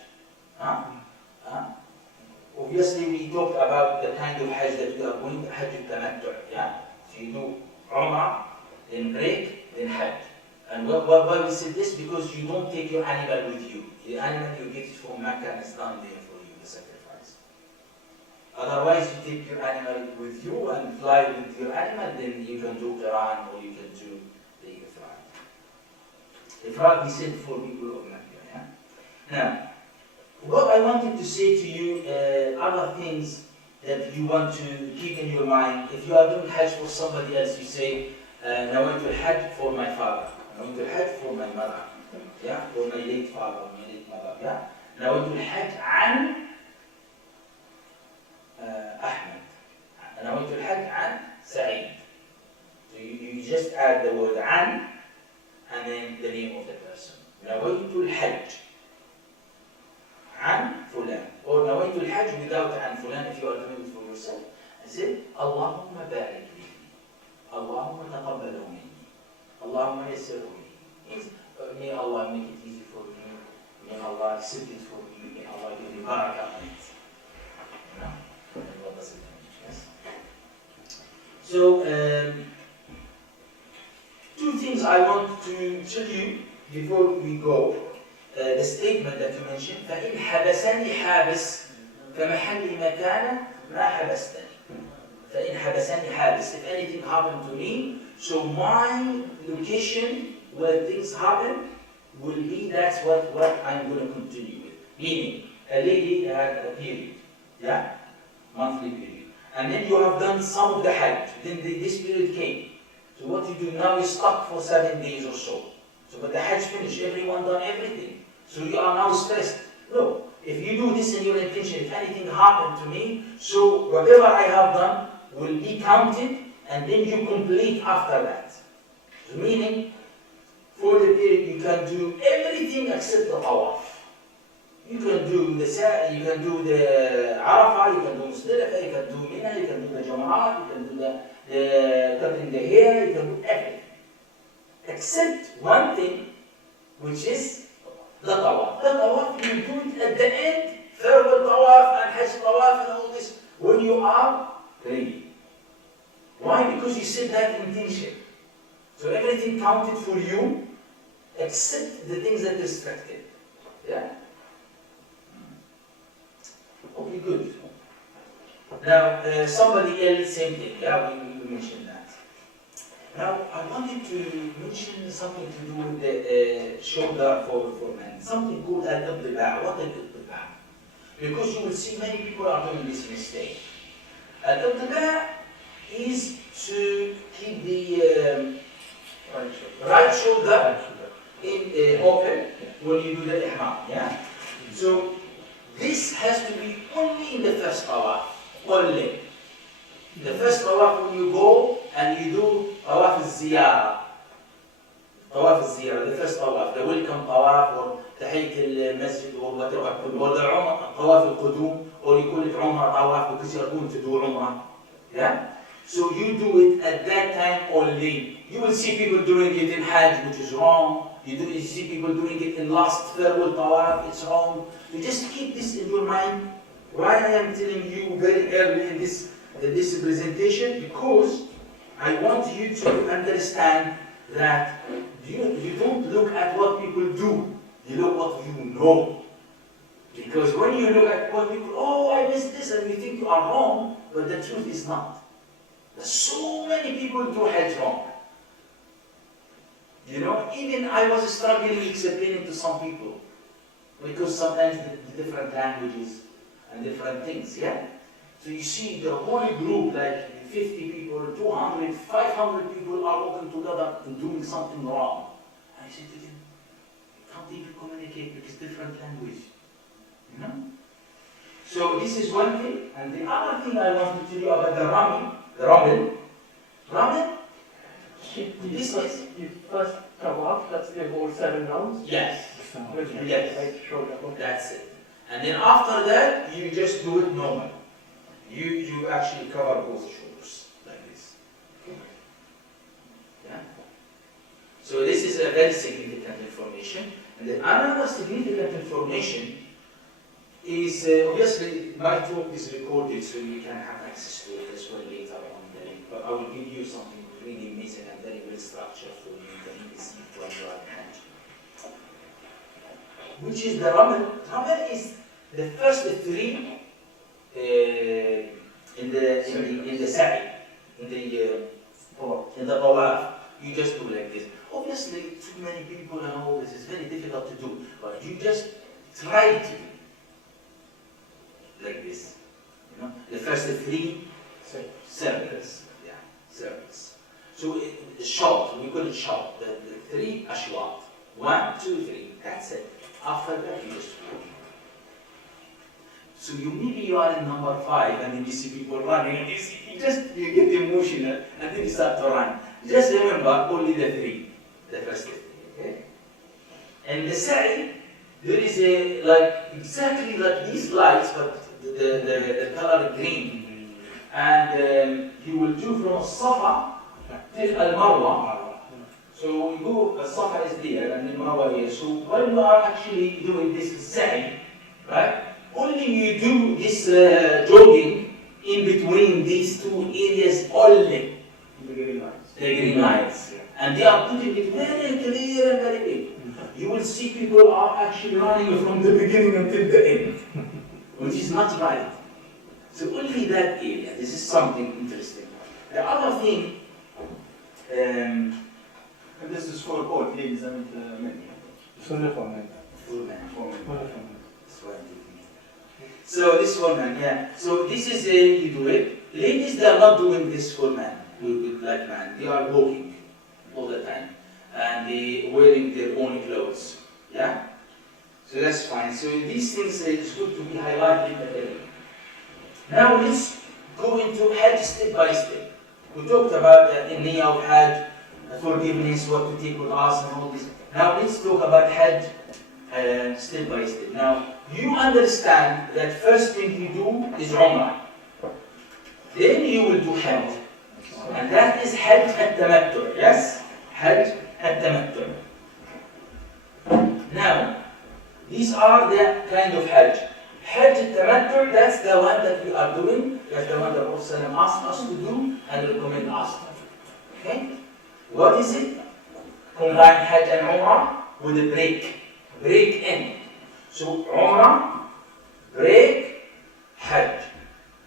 Obviously, we talked about the kind of Hajj that we are going to Hajj al-Tamattu'. Yeah? So you do Umrah, then break, then Hajj. And why we say this? Because you don't take your animal with you. The animal you get it from Mecca and it's done there for you, the sacrifice. Otherwise, you take your animal with you and fly with your animal, then you can do Quran or you can do the Ifrad. Ifrad we said for people of Mecca. Yeah? Now, what I wanted to say to you, other things that you want to keep in your mind. If you are doing Hajj for somebody else, you say, nawaitu al-Hajj for my father, nawaitu al-Hajj for my mother, yeah, for my late father, my late mother, yeah. nawaitu al-Hajj an Ahmed, nawaitu al-Hajj an Sa'id. So you just add the word an and then the name of the person. nawaitu al-Hajj عن فلان or نويت الحج without عن فلان if you are doing it for yourself and say اللهم بارك لي اللهم تقبله مني اللهم يسره لي may Allah make it easy for me, may Allah accept it for me, may Allah give me barakah on it. What does it mean? Yes? So, two things I want to tell you before we go. The statement that you mentioned, فإن حبسني حابس فمحل مكانه ما حبستني. فإن حبسني حابس. If anything happened to me, so my location where things happen will be, that's what I'm going to continue with. Meaning, a lady had a period, yeah, monthly period, and then you have done some of the Hajj. Then this period came. So what you do now is stuck for 7 days or so. So, but the Hajj finished, everyone done everything. So you are now stressed. No, if you do this in your intention, if anything happened to me, so whatever I have done will be counted, and then you complete after that. So meaning, for the period you can do everything except the tawaf. You can do the Sa'i, you can do the Arafah, you can do Muzdalifah, you can do Mina, you can do the Jama'at, you can do the cutting the hair, you can do everything. Except one thing, which is the tawaf. The tawaf, you do it at the end, farewell tawaf and Hajj tawaf and all this, when you are ready. Why? Because you set that intention. So everything counted for you, except the things that restricted. Yeah? Okay, good. Now, somebody else, same thing. Yeah, we mentioned that. Now, I wanted to mention something to do with the shoulder for men. Something called al-ibtiba'. What al-ibtiba'? Because you will see many people are doing this mistake. Al-ibtiba' is to keep the right shoulder in, open when you do the ihram. Yeah? So, this has to be only in the first tawaf. Only. The first tawaf when you go and you do tawaf al-ziyarah. Tawaf al-ziyarah, the first tawaf, the welcome tawaf or tahiyyat al-masjid or whatever. Or the tawaf al-qudum, or you call it umrah tawaf because you are going to do umrah. Yeah? So you do it at that time only. You will see people doing it in Hajj, which is wrong. You see people doing it in last farewell tawaf, it's wrong. You just keep this in your mind. Why I am telling you very early in this presentation? Because I want you to understand that you don't look at what people do, you look what you know. Because when you look at what people, oh, I missed this, and you think you are wrong, but the truth is not. There's so many people do Hajj wrong. You know, even I was struggling explaining to some people, because sometimes the different languages and different things, yeah? So you see the whole group, like 50 people, 200, 500 people are working together and doing something wrong. And I said to them, you can't even communicate because different language, you know? So this is one thing, and the other thing I want to tell you about the Ramel. This is the first tawaf, that's the whole 7 rounds? Yes. With Yes. right shoulder. Okay. That's it. And then after that, you just do it normal. You actually cover both shoulders like this. Yeah. So this is a very significant information. And then another significant information is obviously my talk is recorded, so you can have access to it as well later on the link. But I will give you something really amazing and very well structured for you to receive when you are at Hajj. Which is the Ramel. Ramel is the first 3 in the Sa'i, in the tawaf. You just do like this. Obviously, too many people and all this is very difficult to do, but you just try to do like this. You know, the first 3 circles. Yeah, circles. So short. We call it short. The 3 ashwat. 1, 2, 3. That's it. After that, you just walk. So maybe you are in number 5 and then you see people running and you get emotional and then you start to run. Just remember only the 3, the first 3, okay? And the Sa'i, there is exactly like these lights, but the color green. And you will do from Safa till Al-Marwa. So we go, Safa is there and then Marwa here. So when you are actually doing this Sa'i, right? Only you do this jogging in between these 2 areas only. the green lines. And they are putting it very clear and very big. You will see people are actually running from the beginning until the end, which is not right. So only that area, this is something interesting. The other thing, And this is for both ladies and men. Full for men. full man. For men. Full for men. That's what I'm thinking. So this full man, yeah. So this is you do it. Ladies, they are not doing this full man with black man. They are walking all the time, and they wearing their own clothes. Yeah. So that's fine. So these things it's good to be highlighted. Now let's go into Hajj step by step. We talked about the niyyah of Hajj, forgiveness, what to take with us, and all this. Now let's talk about Hajj step by step. Now you understand that first thing you do is Umrah. Then you will do Hajj. And that is Hajj at-Tamattu. Yes? Hajj at-Tamattu. Now, these are the kind of Hajj. Hajj at-Tamattu, that's the one that we are doing. That's the one that Prophet ﷺ asked us to do and recommend us. Okay? What is it? Combine Hajj and Umrah with a break. Break in. So Umrah, break, Hajj.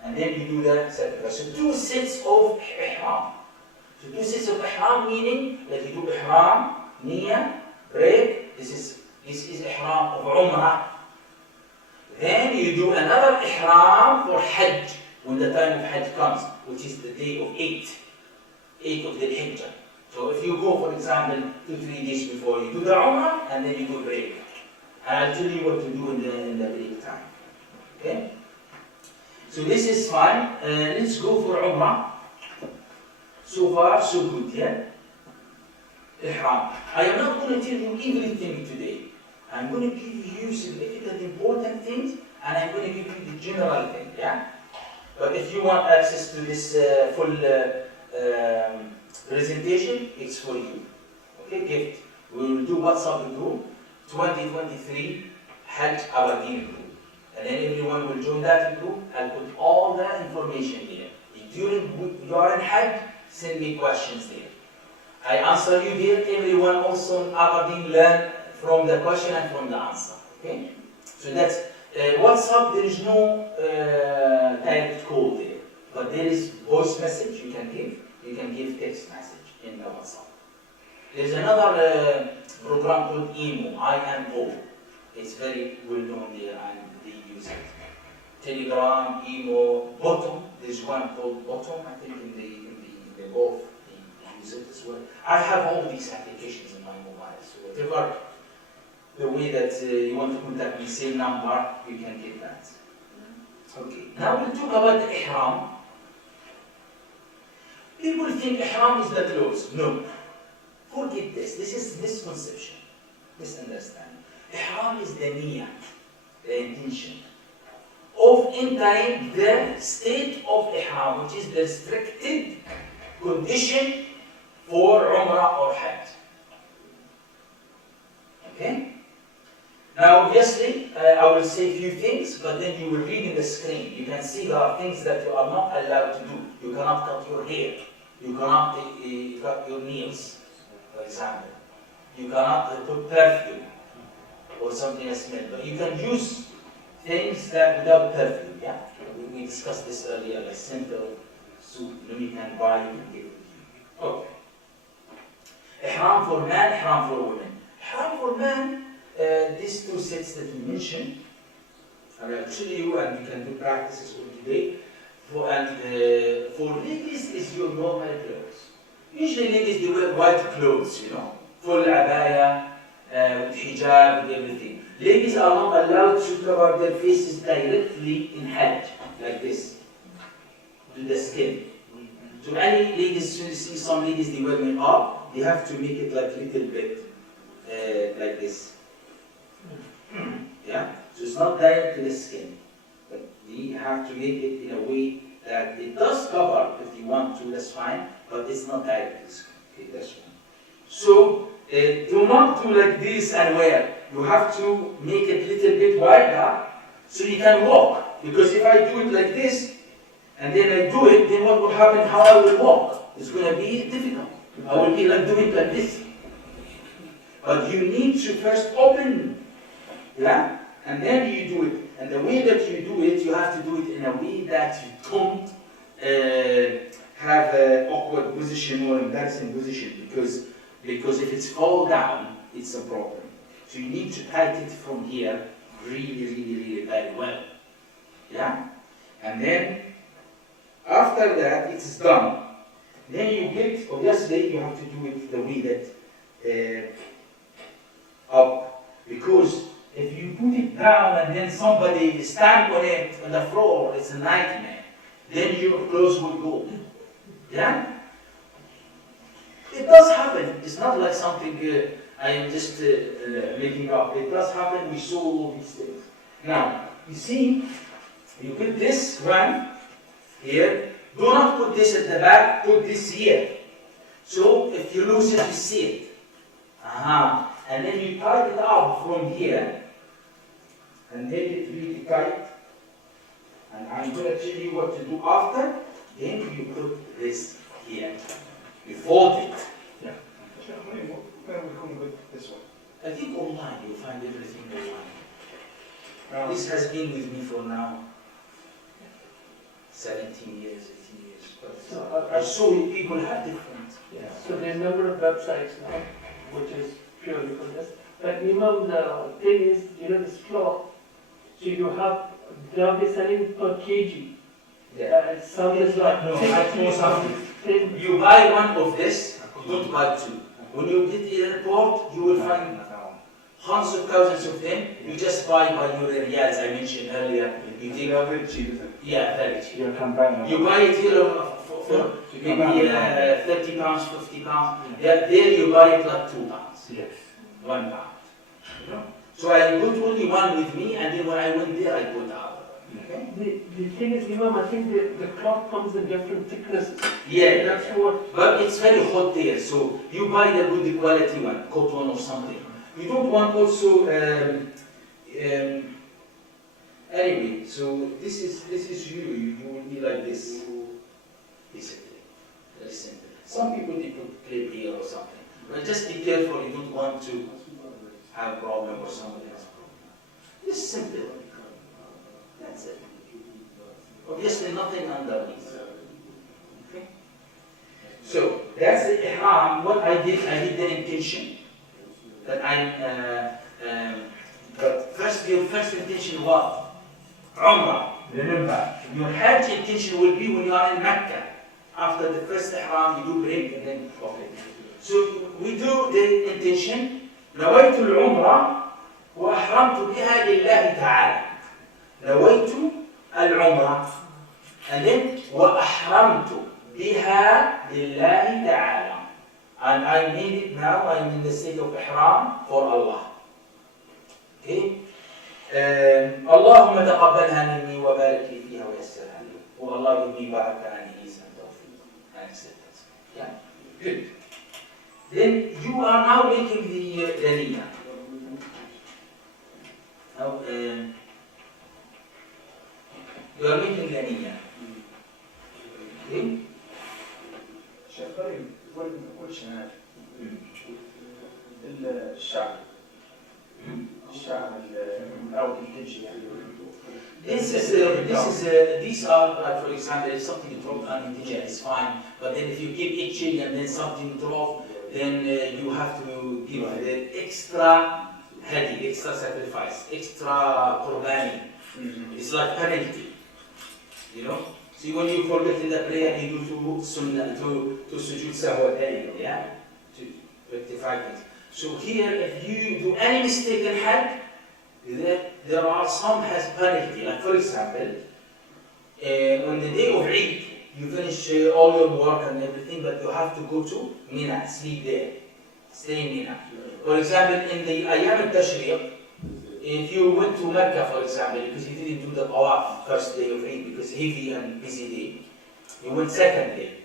And then you do the sacrifice. So 2 sets of Ihram. So 2 sets of Ihram meaning that you do Ihram, Niyyah, break. This is Ihram of Umrah. Then you do another Ihram for Hajj when the time of Hajj comes, which is the day of 8 of the Hijjah. So if you go, for example, 2-3 days before, you do the Umrah and then you do break. And I'll tell you what to do in the break time. Okay? So this is fine. Let's go for Umrah. So far, so good, yeah? Ihram. I am not going to tell you everything today. I'm going to give you significant, important things, and I'm going to give you the general thing, yeah? But if you want access to this full presentation, it's for you. Okay, gift. We will do WhatsApp group, 2023 Hajj Aberdeen group. And then everyone will join that group and put all the information here. During you are in Hajj, send me questions there. I answer you there. Everyone also in Aberdeen learn from the question and from the answer. Okay? So that's WhatsApp. There is no direct call there, but there is voice message you can give. You can give text message in the WhatsApp. There's another program called IMO, IMO. It's very well known there and they use it. Telegram, Emo, Bottom. There's one called Bottom. I think in the both they use it as well. I have all these applications in my mobile. So whatever the way that you want to contact me, same number, you can get that. Okay. Now we'll talk about the Ihram. People think Ihram is the clothes. No. Forget this. This is misconception, misunderstanding. Ihram is the niyyah, the intention of entering the state of Ihram, which is the restricted condition for Umrah or Hajj. Okay? Now, obviously, I will say a few things, but then you will read in the screen. You can see there are things that you are not allowed to do. You cannot cut your hair. You cannot cut your nails, for example. You cannot put perfume or something that smells. But you can use things that without perfume, yeah? We discussed this earlier, like simple soup, you can buy, you can give it to you. Okay. Ihram for man, Ihram for women. Ihram for man, these 2 sets that we mentioned, I will show you and we can do practices for today. For ladies, is your normal clothes. Usually ladies, they wear white clothes, you know, full abaya, with hijab, with everything. Ladies are not allowed to cover their faces directly in Hajj, like this, to the skin. So any ladies, you see some ladies, they wear makeup, they have to make it like a little bit, like this. Yeah? So it's not direct to the skin, but they have to make it in a way that it does cover, if you want to, that's fine, but it's not direct to the skin. Okay, that's fine. So, do not do like this and wear. You have to make it a little bit wider so you can walk. Because if I do it like this, and then I do it, then what will happen? How I will walk? It's going to be difficult. I will be like doing like this. But you need to first open, yeah? And then you do it. And the way that you do it, you have to do it in a way that you don't have an awkward position or embarrassing position, because if it's fall down, it's a problem. So you need to tight it from here really very well. Yeah? And then after that it's done. Then you get, obviously you have to do it the way that up, because if you put it down and then somebody stand on it on the floor, it's a nightmare. Then your clothes will go. Yeah? It does happen. It's not like something I am just making up. It does happen. We saw all these things. Now, you see, you put this one here. Do not put this at the back. Put this here. So if you lose it, you see it. And then you tie it up from here and make it really tight. And I'm going to tell you what to do after. Then you put this here. You fold it. Yeah. When are we coming with this one? I think online, you'll find everything online. This has been with me for now 17 years, 18 years. But I saw people have different. Yeah. So there are a number of websites now, which is purely for this. But Imam, the thing is, this cloth, so you have, they'll be selling per kg. Yeah. Some is like No, 50, I know something. 10. You buy one of this, don't buy two. When you get to the airport, you will find hundreds of thousands of them. You just buy by your riyals, I mentioned earlier. You take, They are very cheap, isn't it? yeah, very cheap. You can buy them. You buy it here for maybe 30 pounds, 50 pounds. Yeah, there you buy it like 2 pounds. Yes. 1 pound. You know? So I got only one with me, and then when I went there, I got out. Okay? The thing is, Imam, I think the cloth comes in different thicknesses. Yeah, That's what. but it's very hot there, so you buy the good quality one, cotton or something. You don't want also. Anyway, so this is you. You will be like this, basically. Very simple. Some people they put clip here or something, but just be careful. You don't want to have a problem or somebody has a problem. Just simple. That's it. Obviously, nothing underneath. Okay. So that's the ihram. What I did the intention. That but first, your first intention what? Umrah. Remember, your Hajj intention will be when you are in Mecca. After the first ihram, you do break and then okay. So we do the intention. نويت العمرة وأحرمت بها لله تعالى. نويت العمرة and then وأحرمت بها لله تعالى. And I made it now, I'm in the state of ihram for Allah. Okay? اللهم تقبلها مني وبارك لي فيها ويسرها لي. والله give me بركة and ease and tawfiq and acceptance. Yeah? Good. Then you are now making the niyyah. Now, you are making the niyyah. Okay? شيخ طيب كل شيء الشعر أو الكنشي يعني. These are like, for example, if something dropped unintentionally, it's fine. But then if you keep itching and then something dropped, then you have to give the extra hadi, extra sacrifice, extra qurbani. It's like penalty, you know. See, when you forget in the prayer, you do to sunnah, to sujood sahwa, yeah, to rectify things. So here, if you do any mistake in Hajj, there are some has penalty. Like for example, on the day of Eid, you finish all your work and everything, but you have to go to Mina, sleep there, stay in Mina. For example, in the Ayyam al-Tashriq, if you went to Mecca, for example, because you didn't do the tawaf first day of Eid, because heavy and busy day, you went second day.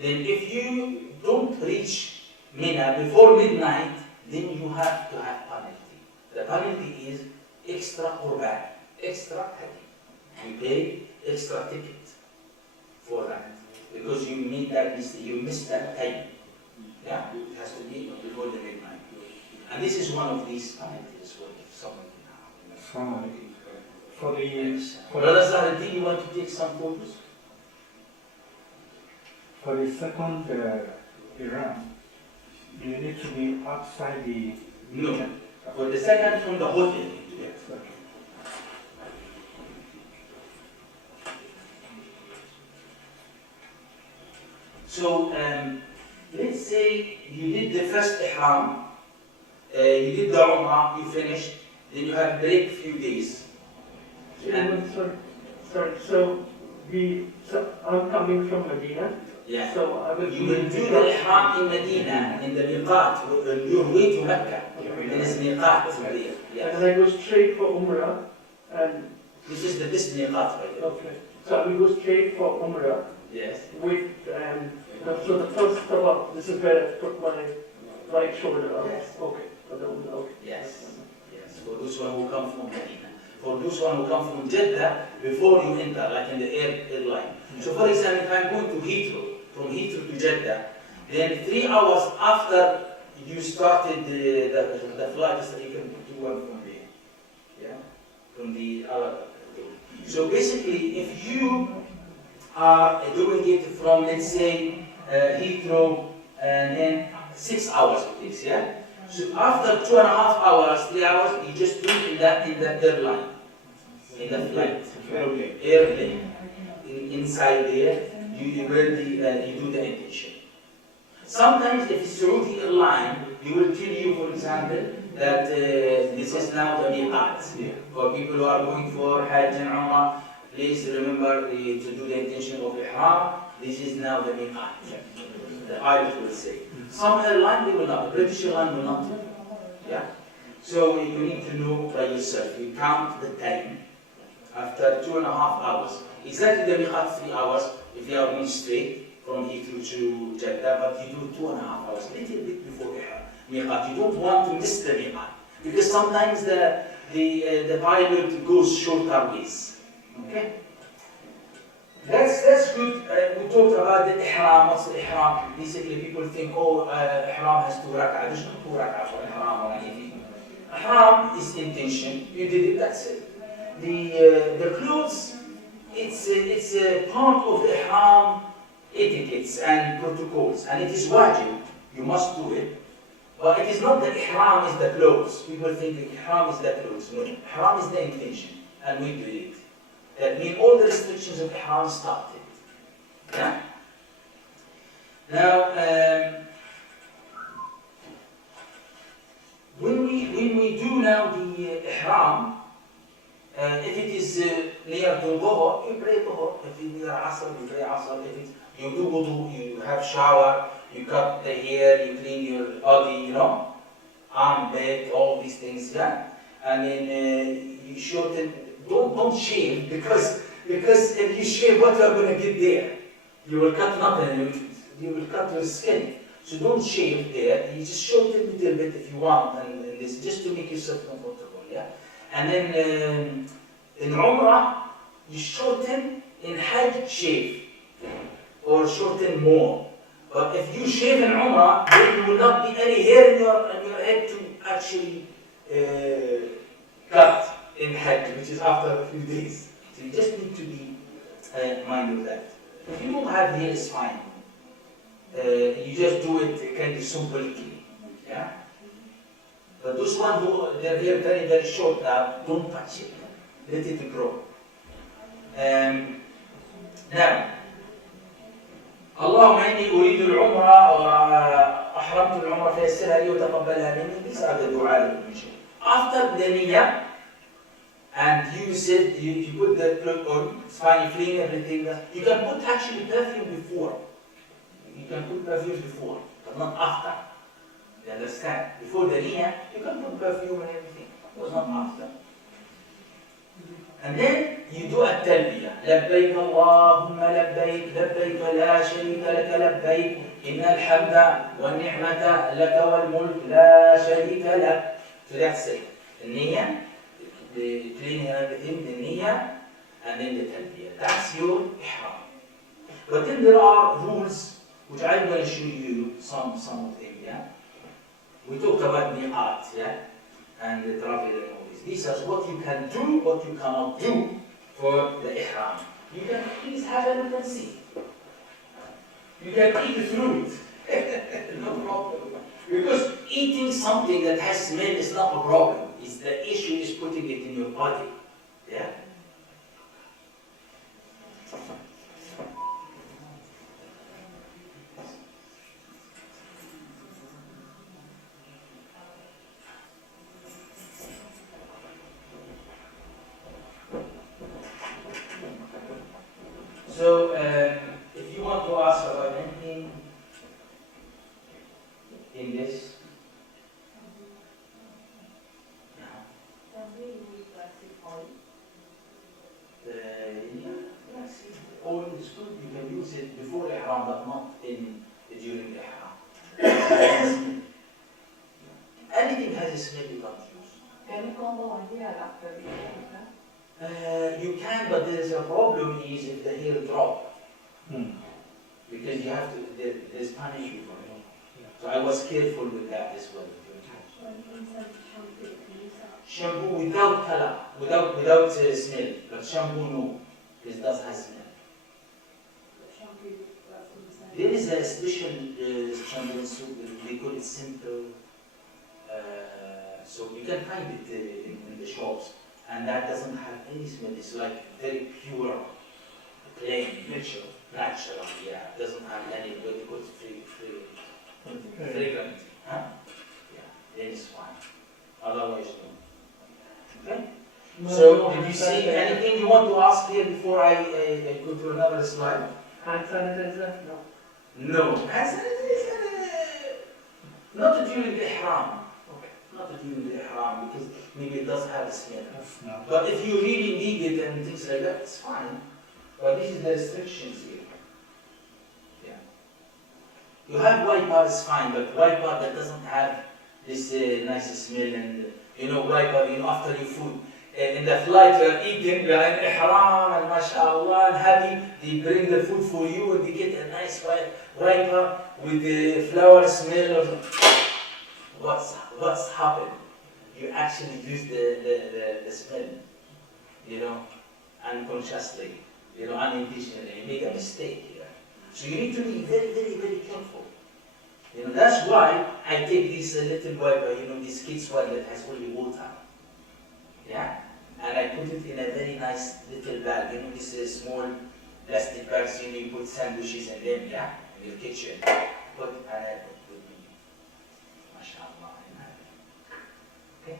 Then if you don't reach Mina before midnight, then you have to have penalty. The penalty is extra qurban, extra hadi. You pay extra ticket for that because you made that mistake, you missed that time. Yeah, it has to be before the midnight. And this is one of these penalties for if someone For the Brother Zahraddin, you want to take some photos? for the second Iran, do you need to be outside the No. For the second from the hotel. Yes. Okay. So let's say you did the first ihram, you did the umrah, you finished, then you have break few days. Sorry. So I'm coming from Medina. Yeah. So I will You will do the ihram in Medina, in the miqat, on your way to Mecca. There is miqat there. Yes. And then I go straight for Umrah. And This is the best miqat right there. okay. So I will go straight for Umrah Yes. with so the first tawaf. This is where I put my right shoulder up. Yes. Okay. For the Umrah. Okay. Yes. Yes. For those one who come from Medina. For those one who come from Jeddah, before you enter, like in the airline. So for example, if I'm going to Heathrow, from Heathrow to Jeddah, then 3 hours after you started the flight, so you can do one from there. Yeah? From the other door. So basically, if you are doing it from, let's say, Heathrow, and then 6 hours it takes, yeah? So after 2.5 hours, 3 hours, you just do it in the airline, in the flight, airplane. Inside there, you do the intention. Sometimes if it's Saudi airline, they will tell you, for example, that this is now the miqat. For people who are going for Hajj and Umrah, please remember to do the intention of ihram. This is now the miqat. The pilot will say. Some airline they will not. The British airline will not. Yeah. So you need to know by yourself. You count the time after 2.5 hours. Exactly the miqat 3 hours if you are going straight from Heathrow to Jeddah, but you do 2.5 hours, a little bit before miqat. You don't want to miss the miqat because sometimes the pilot goes shorter ways. Okay, that's good. We talked about the ihram. What's the ihram? Basically, people think, oh, ihram has 2 rak'ah. There's not 2 rak'ah for ihram or anything. Ihram is intention. You did it. That's it. The clothes. It's a part of the ihram etiquettes and protocols, and it is wajib. You must do it. But it is not that ihram is the clothes. People think that ihram is the clothes. No, ihram is the intention, and we do it. That means all the restrictions of ihram started. Yeah? Now, when we do now the ihram, if it is near to Dhuhr, you pray Dhuhr. If it is near Asr, you pray Asr. If you do wudu, you have shower, you cut the hair, you clean your body, armpit, all these things, yeah? And then you shorten, don't shave, because if you shave, what you are going to get there? You will cut nothing, you will cut your skin. So don't shave there, you just shorten a little bit if you want, and this just to make yourself comfortable, yeah? And then in Umrah, you shorten, in Hajj, shave, or shorten more. But if you shave in Umrah, then there will not be any hair in your head to actually cut in Hajj, which is after a few days. So you just need to be mindful of that. If you don't have hair, it's fine. You just do it kind of symbolically, yeah? But those one who their hair very, very short now, don't touch it. Let it grow. Now, اللهم إني أريد العمرة وأحرمت العمرة فيسرها لي وتقبلها مني. These are the dua that we mentioned. After the niyyah, and you said you put the cloth on, it's fine, you clean everything. You can put actually perfume before. You can put perfume before, but not after. You understand? Before the niyyah, you can put perfume and everything, but not after. And then you do a talbiyah. لبيك اللهم لبيك لبيك لا شريك لك لبيك إن الحمد والنعمة لك والملك لا شريك لك. So that's it. The niyyah, the cleaning and everything, the niyyah, and then the talbiyah. That's your ihram. But then there are rules which I'm going to show you some of them, yeah? We talked about miqat, yeah? And the travel and all this. These are what you can do, what you cannot do for the ihram. You can please have a look and see. You can eat through it. No problem. Because eating something that has smell is not a problem. It's the issue is putting it in your body. Yeah? So, if you want to ask about anything in this, oil is good. You can use it before ihram, but not during ihram. Anything has a smell you can't use. Can you combo on here after you You can, but there is a problem is if the hair drop. Because you have to, there's punishment for it. So I was careful with that as well. Shampoo without color, without smell, but shampoo no, because it does have smell. There is a special shampoo soup, they call it simple, so you can find it in the shops, and that doesn't have any smell. It's like very pure, plain, natural. Yeah, it doesn't have any what you call fragrant. Huh? Yeah, then it's fine. Otherwise, no. Okay. So, did you see anything you want to ask here before I go to another slide? Hand sanitizer? No. No. Hand sanitizer, not during the ihram. Okay. Not during the ihram, because maybe it does have a smell. But if you really need it and things like that, it's fine. But this is the restrictions here. Yeah. You have wiper, it's fine, but wiper that doesn't have this nice smell and, wiper, after your food. In the flight, you are eating, you are in ihram, and mashallah, and happy, they bring the food for you, and they get a nice wiper with the flower smell of what's happened. You actually use the smell, unconsciously, unintentionally. You make a mistake here. So you need to be very, very, very careful. That's why I take this little wiper, this kid's wiper that has only water. Yeah? And I put it in a very nice little bag, this small plastic bags, you put sandwiches in them, yeah? In your kitchen. And I put with me. MashaAllah. Okay?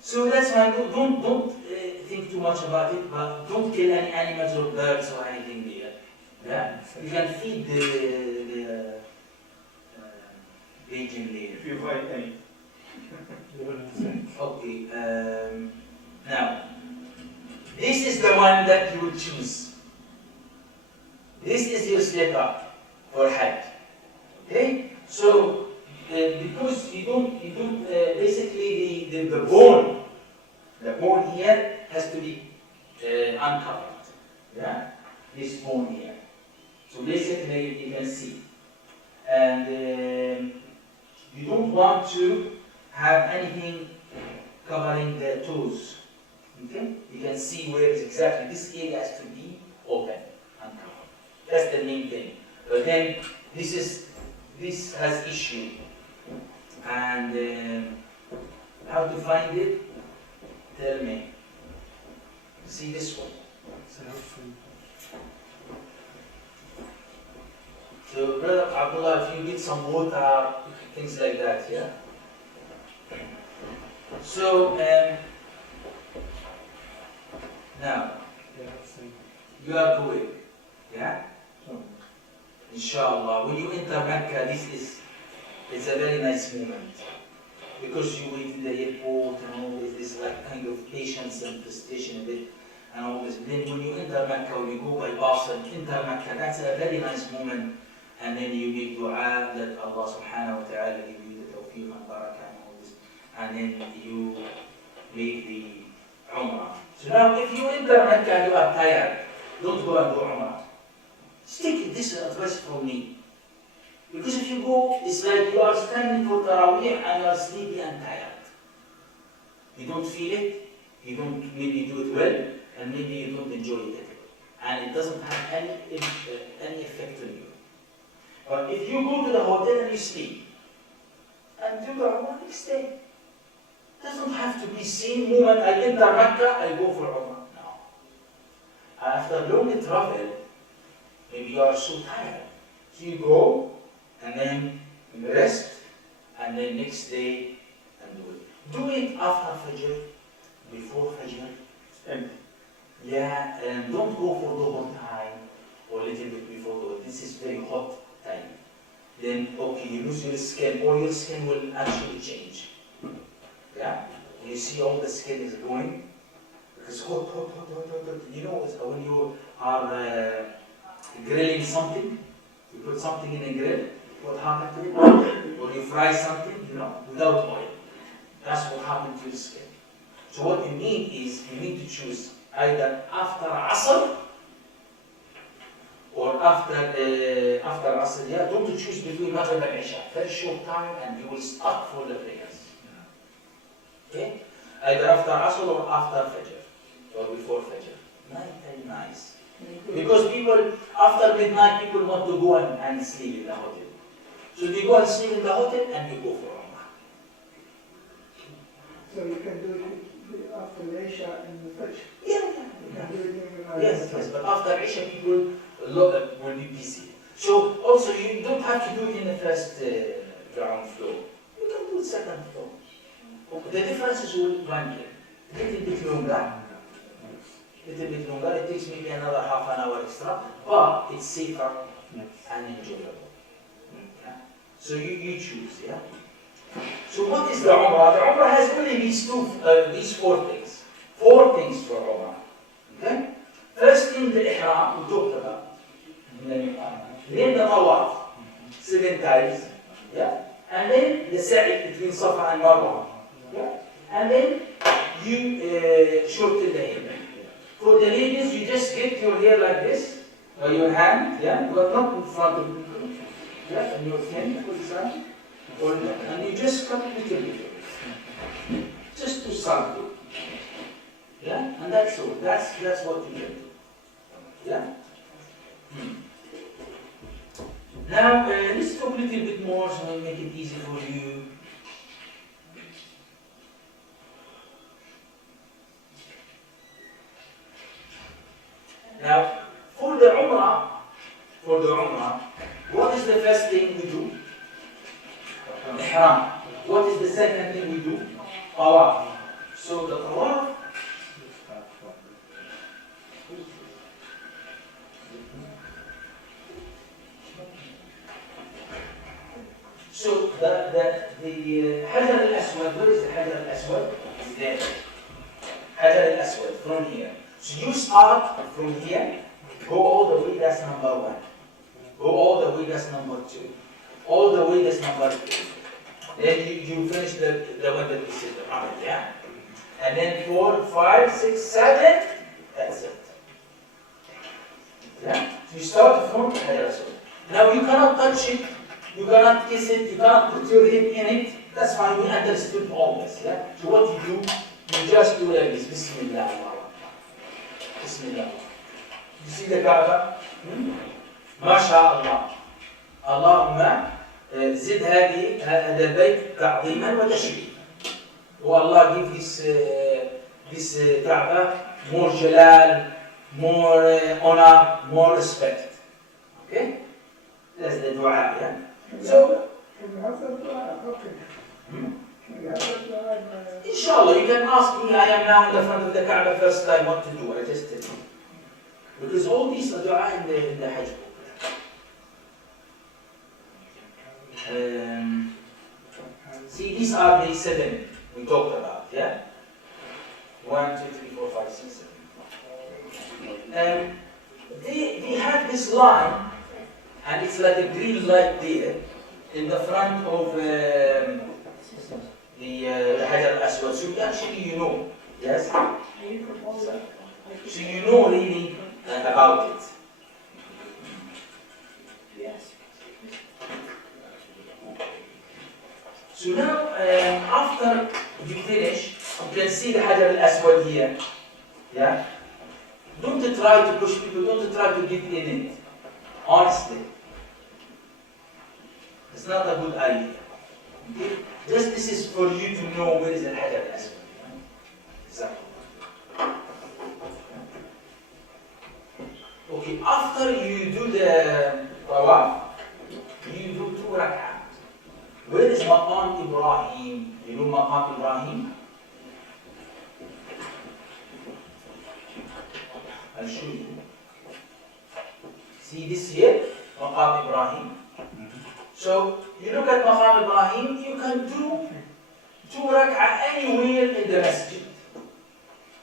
So that's why don't think too much about it, but don't kill any animals or birds or anything there. Yeah? You can feed the pigeon there. If you find any. Okay. Now, this is the one that you will choose. This is your slipper for Hajj. Okay? So, because you don't basically the bone here has to be uncovered. Yeah? This bone here. So basically you can see. And you don't want to have anything covering the toes. Okay? You can see where it's exactly. This area has to be open, uncovered. That's the main thing. But then this has issue. And how to find it? Tell me. See this one. So, Brother Abdullah, if you get some water, things like that, yeah? So, now, you are going, yeah? Inshallah, when you enter Mecca, it's a very nice moment. Because you wait in the airport and all this like kind of patience and frustration a bit and all this. Then when you enter Mecca, when you go by bus and enter Mecca, that's a very nice moment. And then you make dua that Allah subhanahu wa ta'ala give you the tawfiq and barakah and all this. And then you make the Umrah. So now if you enter Mecca and you are tired, don't go and do Umrah. Take this advice from me. Because if you go, it's like you are standing for Taraweeh and you are sleepy and tired. You don't feel it, you don't maybe do it well, and maybe you don't enjoy it at all. And it doesn't have any effect on you. But if you go to the hotel and you sleep, and do the Umrah next day, it doesn't have to be seen moment I enter Mecca, I go for Umrah. No. After long travel, maybe you are so tired. So you go, and then rest, and then next day, and do it. Do it after Fajr, before Fajr. Empty. Yeah, and don't go for the hot time, or a little bit before the this is very hot time. Then, okay, you lose your skin, or your skin will actually change. Yeah? You see all the skin is going, because hot. You know, when you are grilling something, you put something in a grill, what happened to it? Or you fry something, without oil. That's what happened to the skin. So what you need is, you need to choose either after Asr, or after Asr, yeah, don't choose between Maghrib and Isha. Very short time and you will stuck for the prayers. Okay? Either after Asr or after Fajr, or before Fajr. Night nice. Because people, after midnight, people want to go and sleep in the hotel. So they go and sleep in the hotel and you go for Umrah. So you can do it after the Isha and the Fajr. Yeah. You can do it during the night. Yes, but after Isha, people will be busy. So also, you don't have to do it in the first ground floor. You can do it second floor. The difference is one year. Little bit longer. It takes maybe another half an hour extra, but it's safer and enjoyable. Yeah? So you choose, yeah? So what is the Umrah? The Umrah has only these four things. Four things for Umrah. Okay? First thing, the Ihram, we talked about. Then the Tawaf, 7 times. Yeah? And then the Sa'i between Safa and Marwa. Yeah? And then you shorten the hair. For the ladies, you just get your hair like this, by your hand, yeah? But not in front of you. Yeah? And your hand, for example. And you just cut a little bit. Just to sample. Yeah? And that's all. That's what you can do. Yeah? Now, let's talk a little bit more so we make it easy for you. Now, for the Umrah, what is the first thing we do? Ihram. What is the second thing we do? Tawaf. So the Tawaf, so the Hajar al-Aswad, where is the Hajar al-Aswad? It's there. Hajar al-Aswad, from here. So you start from here, go all the way, that's number 1. Go all the way, that's number 2. All the way, that's number 3. Then you finish the one that we said, the Ramal, yeah? And then 4, 5, 6, 7, that's it. Yeah? So you start from Hajar al-Aswad. Now you cannot touch it, you cannot kiss it, you cannot put your head in it. That's fine, we understood all this, yeah? So what you do, you just do like this, Bismillah. Bismillah. You see the Kaaba? MashaAllah. Allahumma zid هذا البيت تعظيما وتشريفا. Oh Allah, give this Kaaba more jalal, more honor, more respect. Okay? That's the dua, yeah? So, Can you have that dua? Okay. Can you have that dua? inshallah, you can ask me, I am now in the front of the Kaaba first time, what to do. I just tell you. Because all these are dua in the Hajj book. See, these are the 7 we talked about, yeah? 1, 2, 3, 4, 5, 6, 7. They have this line, and it's like a green light there, in the front of the Hajar al-Aswad. So actually you know, yes? So you know really about it. So now, after you finish, you can see the Hajar al-Aswad here. Yeah? Don't try to push people, don't try to get in it. Honestly. It's not a good idea. Okay? Just this is for you to know where is the Hajar al-Aswad. Exactly. Okay, after you do the tawaf, you do 2 rak'ah. Where is Maqam Ibrahim? You know Maqam Ibrahim? I'll show you. See this here? Maqam Ibrahim. So, you look at Maqam Ibrahim, you can do 2 rak'ah anywhere in the masjid.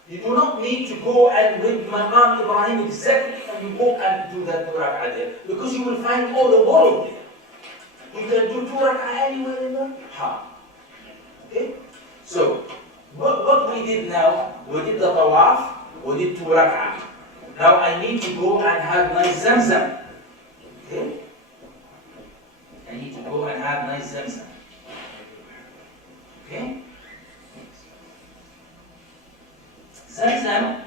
You do not need to go and with Maqam Ibrahim exactly and you go and do that 2 rak'ah there. Because you will find all the world there. You can do 2 rak'ah anywhere in the Haram. Okay? So, what we did now, we did the tawaf, we did 2 rak'ah. Now I need to go and have nice zamzam. Okay? I need to go and have nice zamzam. Okay? Zamzam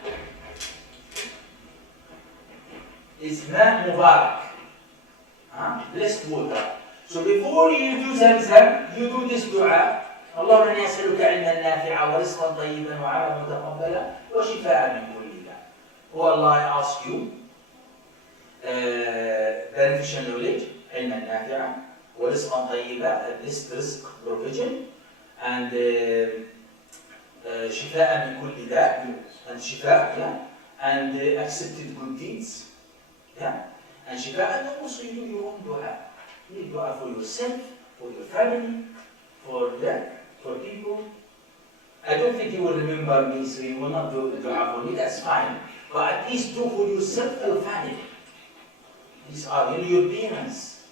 is ma mubarak. Blessed water. So before you do zamzam, you do this dua. اللهم إني أسألك علما نافعا ورزقا طيبا وعملا متقبلا وشفاء من كل داء. Oh Allah, I ask you beneficial knowledge, علما نافعا ورزقا طيبا, this risk provision, and شفاء من كل داء, and شفاء, yeah, and accepted good deeds, yeah, and شفاء, and also you do your own dua. You do dua for yourself, for your family, for people. I don't think you will remember me, so you will not do dua for me, that's fine. But at least do for yourself and your family. These are your parents,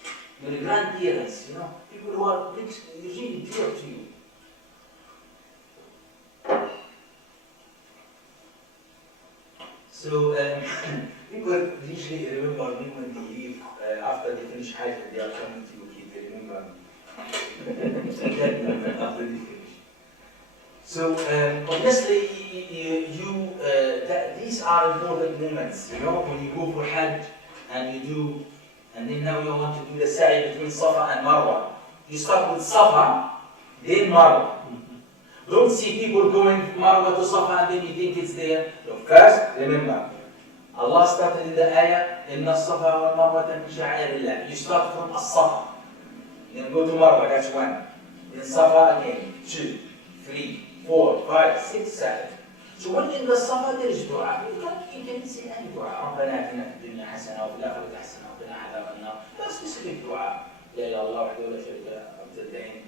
your grandparents, people who are really dear to you. So, people usually remember me when they leave, after they finish Hajj, they are coming to UK, they remember me. After they finish. So, obviously, these are important moments, when you go for Hajj, and then now you want to do the sa'i between Safa and Marwa. You start with Safa, then Marwa. Don't see people going from Marwa to Safa and then you think it's there. No, first, remember, Allah started in the ayah, إِنَّ الصَّفَا وَالْمَرْوَةَ مِنْ شَعَائِرِ اللَّهِ. You start from As-Safa, then go to Marwa, that's 1. Then Safa again, 2, 3, 4, 5, 6, 7. So when in the Safa there is dua, you can say any dua. ربنا آتنا في الدنيا حسنة وفي الآخرة حسنة وقنا عذاب النار. That's specific dua. لا إله إلا الله وحده لا شريك له له.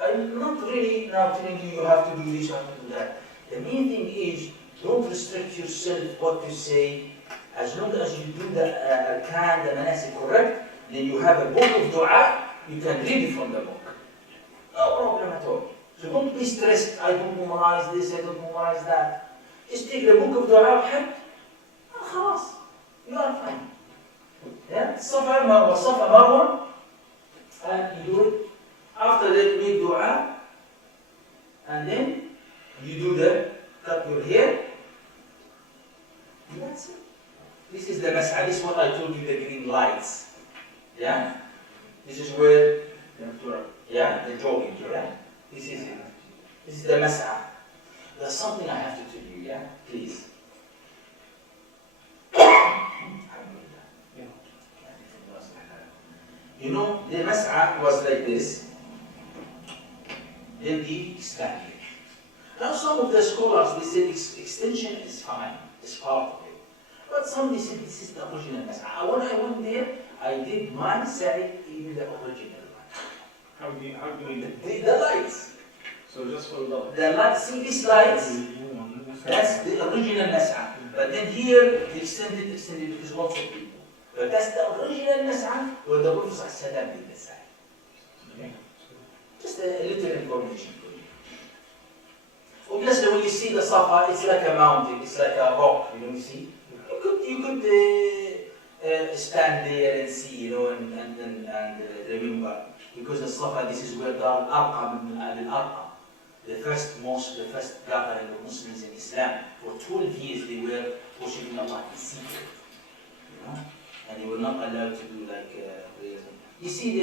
I'm not really now telling you have to do this, you have to do that. The main thing is, don't restrict yourself what to say. As long as you do the arkan, the manasik correct, then you have a book of dua, you can read it from the book. No problem at all. So don't be stressed, I don't memorize this, I don't memorize that. Just take the book of dua, and khalas, you are fine. Yeah? Safa Marwa, and you do it. After that, you make dua, and then you do cut your hair. That's it. This is the mas'ah. This is what I told you, the green lights. Yeah? This is where, the jogging, yeah? This is it. This is the mas'ah. There's something I have to tell you, yeah? Please. The mas'ah was like this. Then they expanded. Now some of the scholars, they said extension is fine, it's part of it. But some they said this is the original mas'ah. When I went there, I did my sa'i in the original one. How do you do it? The lights. So just for the lights. The lights, see these lights? That's the original mas'ah. But then here, they extended because lots of people. But that's the original mas'ah where the Prophet ﷺ did the sa'i. Just a little information for you. Obviously, when you see the Safa, it's like a mountain, it's like a rock, you see. You could stand there and see, and remember. because the Safa, this is where Dar al-Arqam al-Arqam, the first mosque, the first gathering of Muslims in Islam. For 12 years they were worshiping Allah in secret, you know, and they were not allowed to do like prayers. You see,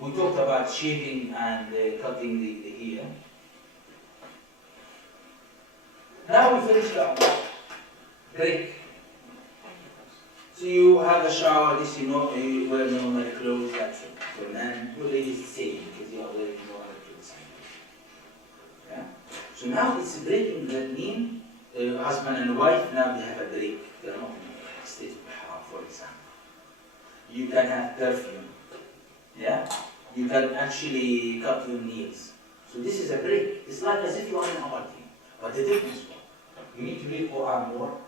we talked about shaving and cutting the hair. Now we finish the Umrah. Break. So you have a shower, this you know, you wear normal clothes, that's it. For men, you ladies the same because you are wearing normal clothes. Yeah? So now it's breaking, that mean husband and wife, now they have a break. They are not in a state of ihram, for example. You can have perfume. Yeah? You can actually cut your nails. So this is a break. It's like as if you are in a party. But the difference is, you need to read Quran more.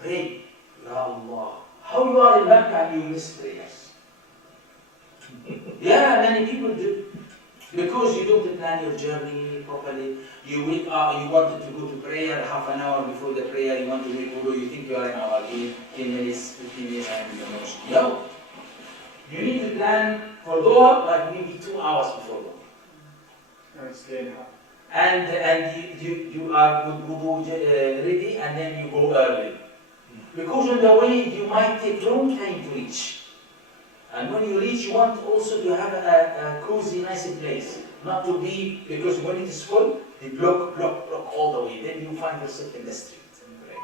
Pray. Ya Allah. How you are in Mecca and you miss prayers? Yeah, many people do. Because you don't plan your journey properly. You wake up, you wanted to go to prayer half an hour before the prayer, you want to make wudu, you think you are in Awadi, 10 minutes, 15 minutes, and in the mosque. No. You need to plan for Dhuhr like maybe 2 hours before Dhuhr. And stay in house. And you are with wudu ready, and then you go early. Because on the way you might take long time to reach. And when you reach, you want also to have a cozy, nice place. Not to be, because when it is full, they block all the way. Then you find yourself in the street and pray.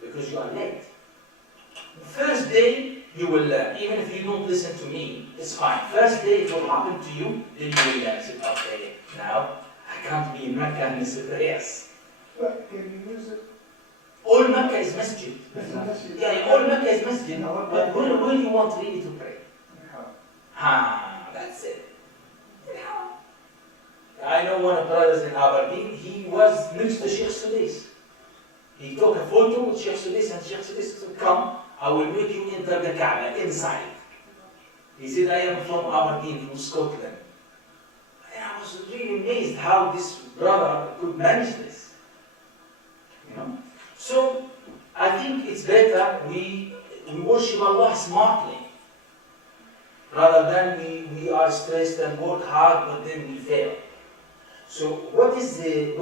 Because you are late. First day, you will learn. Even if you don't listen to me, it's fine. First day, it will happen to you, then you will learn. Say, okay, now, I can't be in Mecca and miss the prayers. But can you use it? All Mecca is masjid. Yeah, all Mecca is masjid. No, But where you want really to pray? How? That's it. I know one of the brothers in Aberdeen, he was next to Sheikh Sudais. He took a photo with Sheikh Sudais and Sheikh Sudais said, come, I will make you enter the Kaaba inside. He said, I am from Aberdeen, from Scotland. And I was really amazed how this brother could manage this. You know? So, I think it's better we worship Allah smartly, rather than we are stressed and work hard, but then we fail. So, what is it?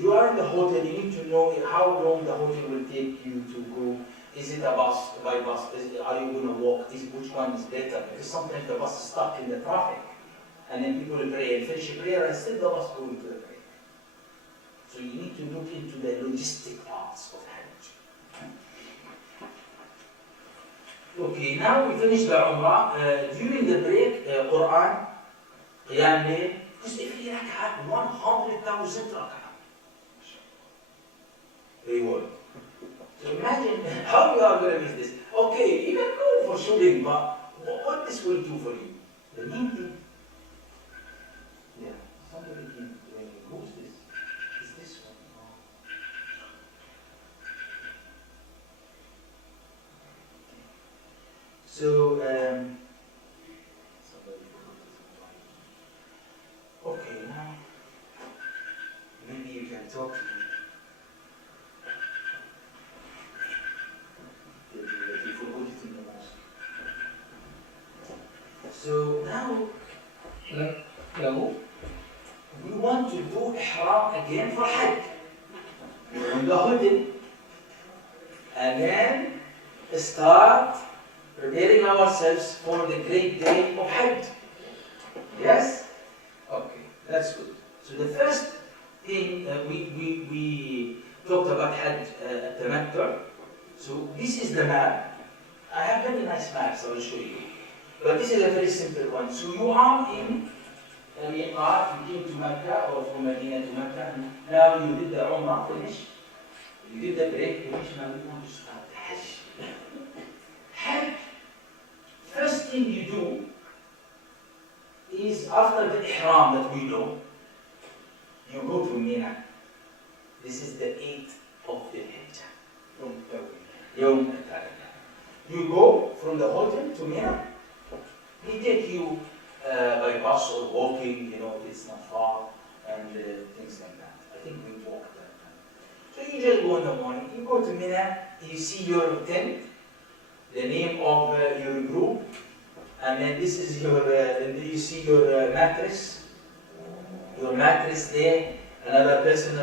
You are in the hotel, you need to know how long the hotel will take you to go. Is it a bus, by bus? Are you going to walk? Which one is better? Because sometimes the bus is stuck in the traffic, and then people will pray and finish a prayer and still the bus going to the prayer. So you need to look into the logistic parts of Hajj. Okay, now we finish the Umrah. During the break, Quran, Qiyam Layl, because every rak'ah, 100,000 rak'ah. Reward. So imagine how you are going to miss this. Okay, you can go for shopping, but what this will do for you? The main thing. Yeah, somebody can, who's this? Is this one? Oh. So, okay, now, maybe you can talk to me. That you forgot it in the mosque. So now, Hello? we want to do ihram again for Hajj. We're on the hotel. And then start preparing ourselves for the great day of Hajj. Yes? Okay, that's good. So the first thing we talked about Hajj Tamattu. So this is the map. I have very nice maps, I will show you. But this is a very simple one. So you are in Miqat, you came to Mecca or from Medina to Mecca, and now you did the Umrah, finish. You did the break, finish, now you want to start the Hajj. Hajj, first thing you do is after the Ihram that we know, you go to Mina. This is the 8th of the Hajj. Yawm al-Tarwiyah. You go from the hotel to Mina. He take you by bus or walking, you know, it's not far, and things like that. I think we walked that time. So you just go in the morning, you go to Mina, you see your tent, the name of your group, and then this is your, and do you see your mattress? Your mattress there, another person,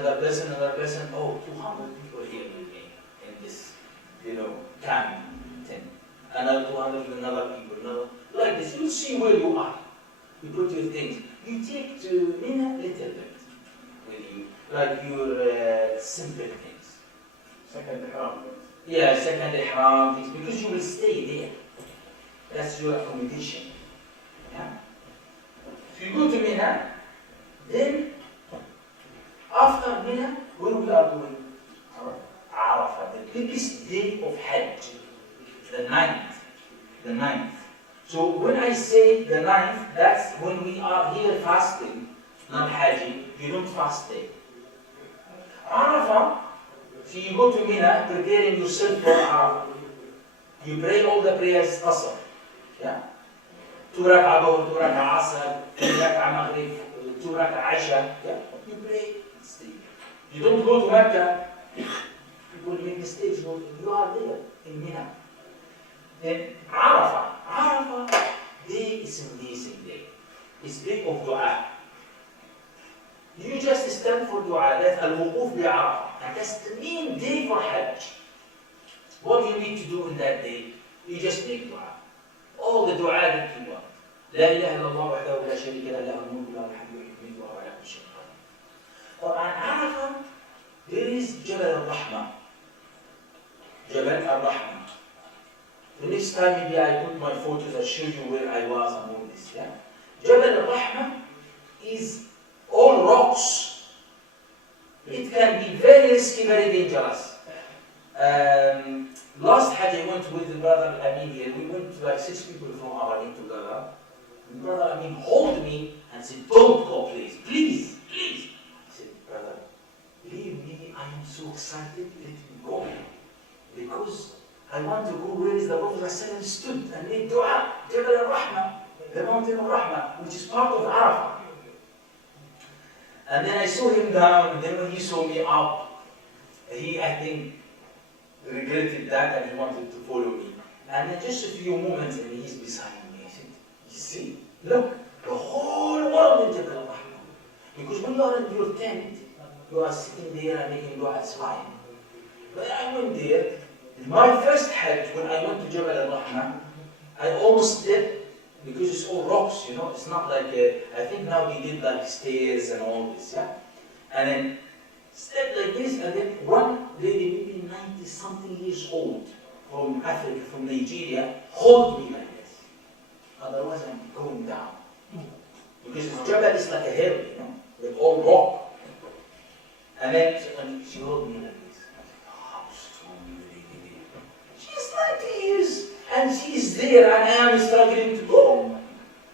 oh, 200 people here with me in this, camp tent. Another 200, another people, like this. You see where you are. You put your things. You take to Mina little bit with you, like your simple things. Second ihram. Yeah, second ihram things, because you will stay there. That's your accommodation. Yeah. If you go to Mina, then after Mina, when we are doing Arafah, the biggest day of Hajj, the ninth. The ninth. So when I say the ninth, that's when we are here fasting, not Hajj. You don't fast there. Arafah, so you go to Mina, preparing yourself for Arafah. You pray all the prayers qasr. Yeah? 2 rak'ah dhuhr, 2 rak'ah asr, 3 rak'ah maghrib, 2 rak'ah isha. Yeah? You pray, stay. You don't go to Mecca. People make mistakes. You are there in Mina. Then Arafah day is amazing day. It's day of dua. You just stand for dua. That's al-wuquf bi-Arafah. And that's the main day for Hajj. What you need to do in that day, you just make dua. All the dua that you want. لا إله إلا الله وحده لا شريك له له الملك وله الحمد ويحمد وهو على كل شيء قدير. طبعا Arafah, there is Jabal al-Rahmah. Jabal al-Rahmah. The next time maybe I put my photos, I'll show you where I was and all this. Yeah? Jabal al-Rahmah is all rocks. It can be very risky, very dangerous. Last Hajj I went with the brother Amin here. We went like 6 people from our end together. The brother Amin hold me and said, don't go please, please, please. I said, brother, believe me, I am so excited, let me go. Because I want to go where is the Prophet ﷺ stood and made dua, Jabal al-Rahmah, the mountain of Rahmah, which is part of Arafah. And then I saw him down, and then when he saw me up, he, I think, regretted that and he wanted to follow me. And then just a few moments and he's beside me. I said, you see, look, the whole world in Jabal al-Rahmah. Because when you are in your tent, you are sitting there and making dua, it's fine. But I went there, my first Hajj, when I went to Jabal al-Rahmah, I almost did, because it's all rocks, it's not like, I think now they did like stairs and all this, yeah? And then, step like this, and then one lady, maybe 90-something years old, from Africa, from Nigeria, hold me like this. Otherwise I'm going down. Because Jabal is like a hill, with all rock. And then she held me like this. I said, oh, how strong you lady. She's 90 years, and she's there, and I am struggling to go.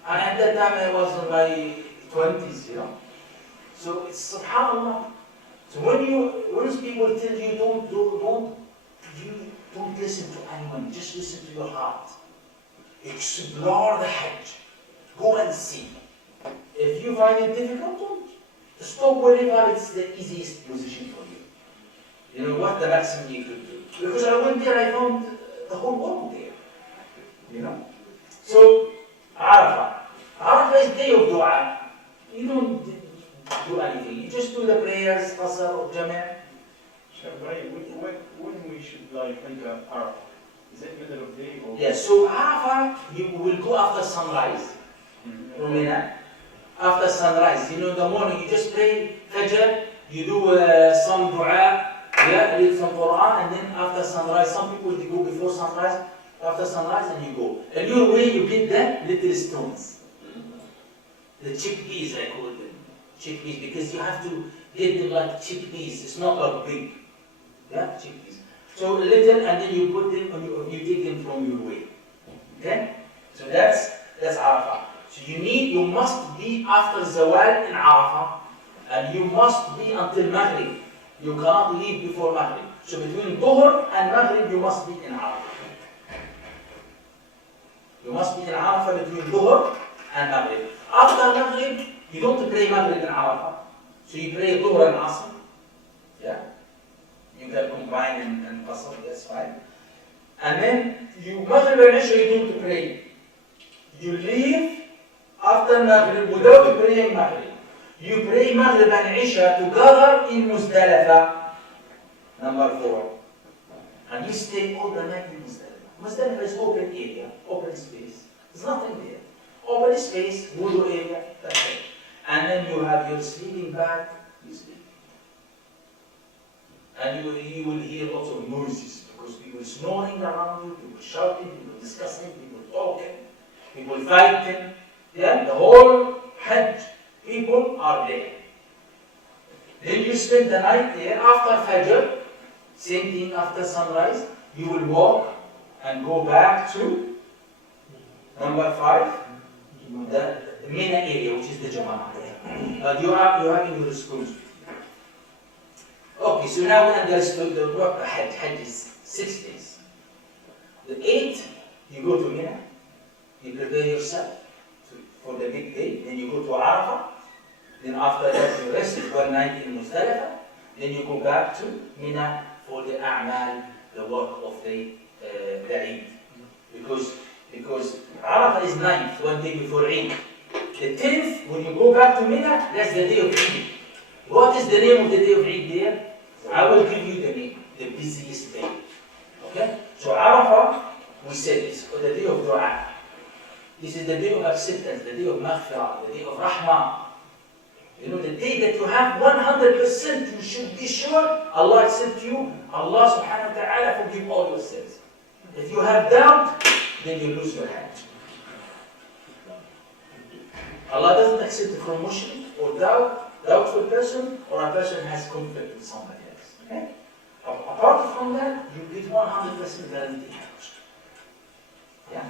And at that time I was in my 20s, So it's subhanAllah. So when people tell you don't listen to anyone, just listen to your heart. Explore the Hajj. Go and see. If you find it difficult, don't. Stop wherever it's the easiest position for you. What the maximum you could do. Because I went there, I found the whole world there. So Arafah. Arafah is day of dua. You don't do anything. You just do the prayers, qasr or jama'. When we should enter Arafah? Is it middle of day or? Yes, so Arafah, you will go after sunrise. From Mina. After sunrise, in the morning, you just pray Fajr, you do some dua, read some Quran, and then after sunrise, some people they go before sunrise, after sunrise, and you go. And your way, you get the little stones. The chickpeas, I call them. Chickpeas, because you have to get them like chickpeas. It's not like big. Yeah, chickpeas. So a little, and then you put them, you take them from your way. Okay? So that's Arafah. So you must be after Zawal in Arafah, and you must be until Maghrib. You cannot leave before Maghrib. So between Dhuhr and Maghrib, you must be in Arafah. You must be in Arafah between Dhuhr and Maghrib. After Maghrib, you don't pray Maghrib in Arafah. So you pray Dhuhr and Asr. Yeah? You can combine and Qasr, that's fine. And then Maghrib and Isha, you don't pray. You leave after Maghrib without praying Maghrib. You pray Maghrib and Isha together in Muzdalifah. Number 4. And you stay all the night in Muzdalifah. Muzdalifah is open area, open space. There's nothing there. Open space, wudu area, that's it. And then you have your sleeping bag, you sleep. And you will hear lots of noises because people snoring around you, people shouting, people discussing, people talking, people fighting. Yeah, the whole Hajj people are there. Then you spend the night there. After Fajr, same thing after sunrise, you will walk and go back to number 5, the Mina area, which is the Jama'ah area. But you are in your schools. Okay, so now we understood the work Hajj. Hajj is 6 days. The 8th, you go to Mina, you prepare yourself for the big day, then you go to Arafah, then after that you rest 1 night in Muzdalifah, then you go back to Mina for the A'mal, the work of the Eid. Because Arafah is 9th, 1 day before Eid. The 10th, when you go back to Mina, that's the day of Eid. What is the name of the day of Eid there? I will give you the name, the busiest day. Okay? So Arafah, we said, is the day of Dua. This is the day of acceptance, the day of Maghfirah, the day of Rahmah. You know, the day that you have 100%, you should be sure Allah accepts you, Allah subhanahu wa ta'ala forgive all your sins. If you have doubt, then you lose your Hajj. Allah doesn't accept it from mushrik or doubtful person, or a person has conflict with somebody else. Okay? Apart from that, you get 100% guaranteed Hajj. Yeah?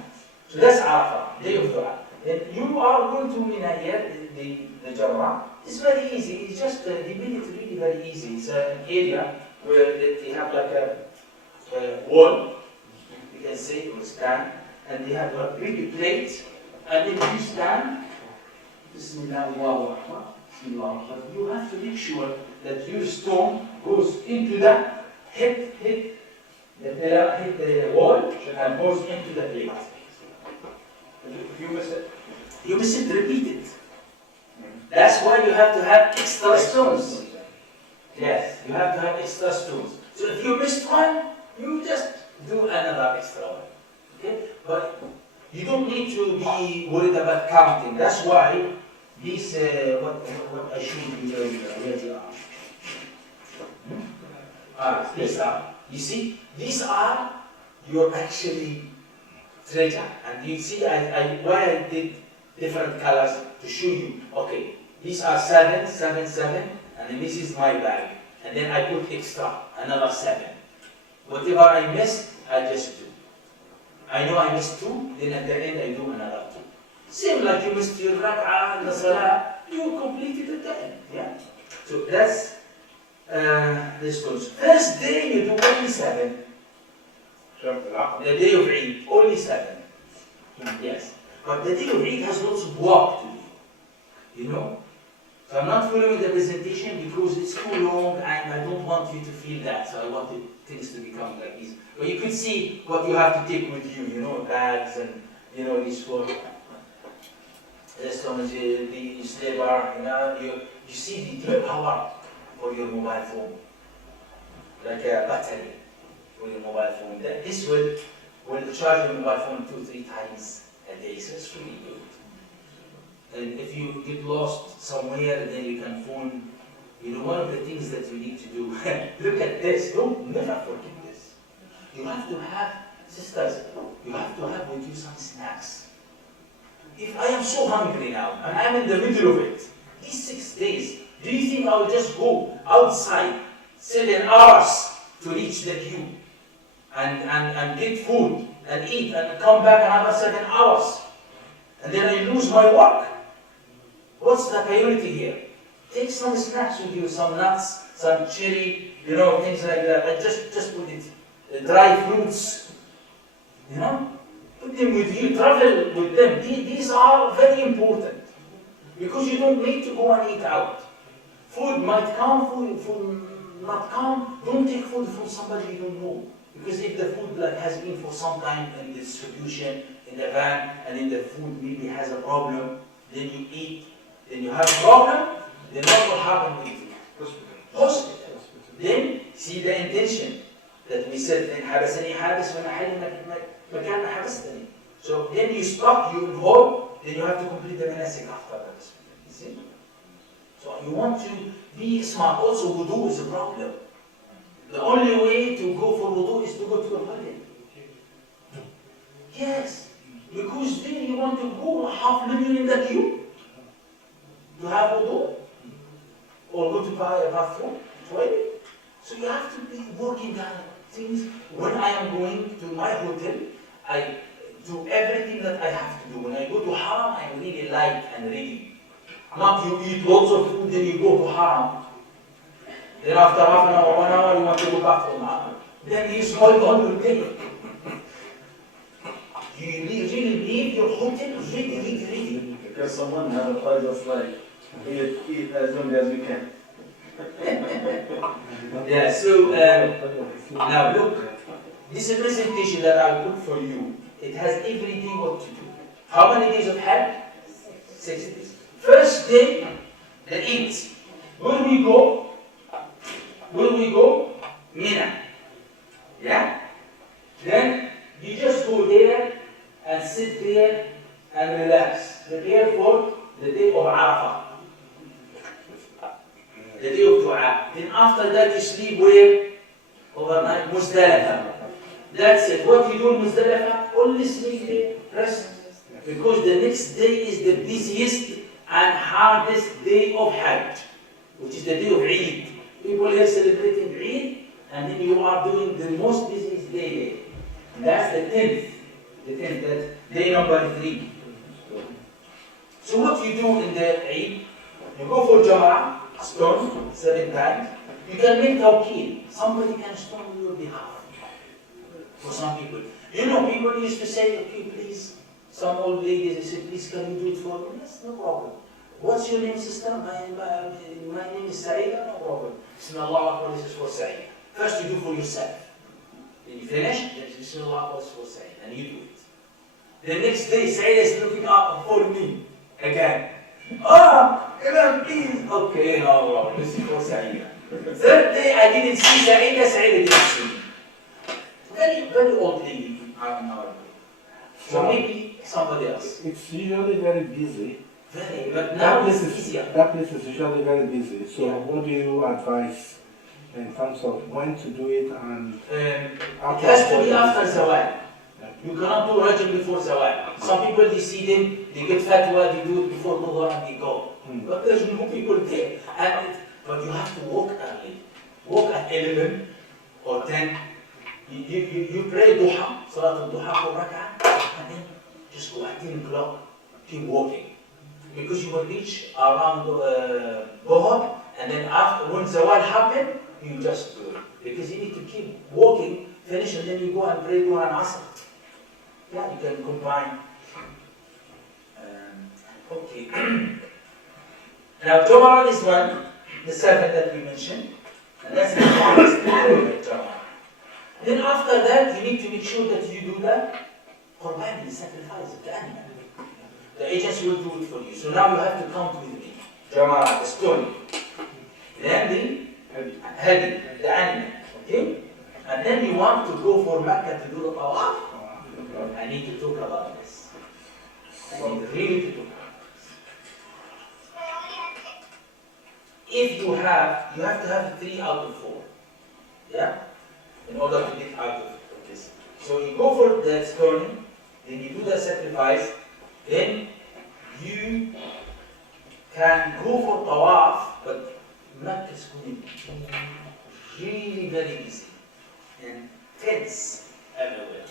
So that's Arafah, day of Dua. Then you are going to Mina here, the Jamrah. It's very easy. It's just, they made it really very easy. It's an area where they have like a wall, you can say, or stand, and they have a big plate, and then you stand, Bismillah, Allahu Akbar, Bismillah. But you have to make sure that your stone goes into the hit the pillar, hit the wall, and goes into the plate. If you miss it, repeat it. That's why you have to have extra stones. Yes, you have to have extra stones. So if you missed one, you just do another extra one. Okay? But you don't need to be worried about counting. That's why these, what I showed you earlier, where they are. These are. You see, these are your actually treasure. And you see why I did different colors to show you. Okay, these are 7, 7, 7, and then this is my bag. And then I put extra, another 7. Whatever I missed, I just do. I know I missed 2, then at the end I do another 2. Same like you missed your rak'ah and the salah, you complete it at the end. Yeah? So that's this goes. First day you do only 7. The day of Eid, only 7. Yes. But the day of Eid has lots of work to do. You know? So I'm not following the presentation because it's too long and I don't want you to feel that. So I wanted things to become like this. But you could see what you have to take with you, you know, bags and, you know, this for this one is the slipper, you know, you see the power for your mobile phone. Like a battery for your mobile phone. This will charge your mobile phone 2-3 times a day, so it's really good. And if you get lost somewhere, then you can phone. You know, one of the things that you need to do, look at this, never forget this. You have to have, sisters, you have to have with you some snacks. If I am so hungry now, and I'm in the middle of it, these 6 days, do you think I'll just go outside 7 hours to reach the queue and get food and eat and come back another 7 hours? And then I lose my work. What's the priority here? Take some snacks with you, some nuts, some cherry, you know, things like that. And just put it, dry fruits, you know. Put them with you, travel with them. These are very important because you don't need to go and eat out. Food might come, food not come. Don't take food from somebody you don't know. Because if the food has been for some time in distribution, in the van, and then the food maybe has a problem, then you eat, then you have a problem, then what will happen with you? Hospital. Then see the intention that we said, then حبسني حابس وأنا حالي مكان ما حبستني. So then you stop, you involve, then you have to complete the manasik after that. You see? So you want to be smart. Also, wudu is a problem. The only way to go for wudu is to go to a wedding. Yes, because then you want to go 500,000 in the queue to have wudu, or go to buy a bathroom, toilet. So you have to be working on things. When I am going to my hotel, I do everything that I have to do. When I go to haram, I am really light and ready. Not you eat lots of food, then you go to haram. Then after half an hour, 1 hour, you want to go back to haram. Then you spoil the whole day. You really leave your hotel ready. Because someone has advised us like, eat as long as you can. Yeah, so now look, this presentation that I put for you, it has everything what to do. How many days of Hajj? 6 days. First day, the Eid. Where we go? Where we go? Mina. Yeah? Then you just go there and sit there and relax. Prepare for the day of Arafah. The day of Dua. Then after that you sleep where? Overnight, Muzdalifah. That's it. What you do in Muzdalifah? Only sleep there, rest. Because the next day is the busiest and hardest day of Hajj, which is the day of Eid. People here celebrating Eid, and then you are doing the most busiest day there. And that's the 10th. The 10th, that's day number 3. So what you do in the Eid? You go for Jama'ah, stone 7 times. You can make tawqeel. Somebody can stone on your behalf. For some people. You know, people used to say, okay, please, some old ladies, they say, please, can you do it for me? Yes, no problem. What's your name, sister? My name is Saeeda, no problem. Bismillah, this is for Saeeda. First you do for yourself. When you finish, then Bismillah, this is for Saeeda, and you do it. The next day, Saeeda is looking up for me again. Imam, please. Okay, no problem, this is for Saeeda. Third day, I didn't see Saeeda, Saeeda didn't see me. Very old lady in our group. So maybe somebody else. It's usually very busy. Very, but now it's is easier. that place is usually very busy. So Yeah. what do you advise in terms of when to do it and It has to be after Zawal. You cannot do Rajab before Zawal. Some people, they see them, they get fatwa, they do it before Dhuhr and they go. But there's no people there. But you have to walk early. Walk at 11 or 10. You pray duha, salat al-duha for rak'ah, and then just go at 10 o'clock, keep walking. Because you will reach around Dhuhr, and then after, when Zawal happen, you just do it. Because you need to keep walking, finish, and then you go and pray Dhuhr and Asr. Yeah, you can combine. Okay. Now, Jum'ah is one, the 7th that we mentioned, and that's the longest Jum'ah. Then after that, you need to make sure that you do the Qurban, the sacrifice of the animal. The agents will do it for you. So now you have to count with me. Jamara, the stone. Then the hadi, the animal. Okay? And then you want to go for Mecca to do the tawaf. I need to talk about this. I need really to talk about this. If you have to have 3 out of 4. Yeah? In order to get out of this. So you go for the stoning, then you do the sacrifice, then you can go for tawaf, but Mecca is going to be really very busy and tents everywhere.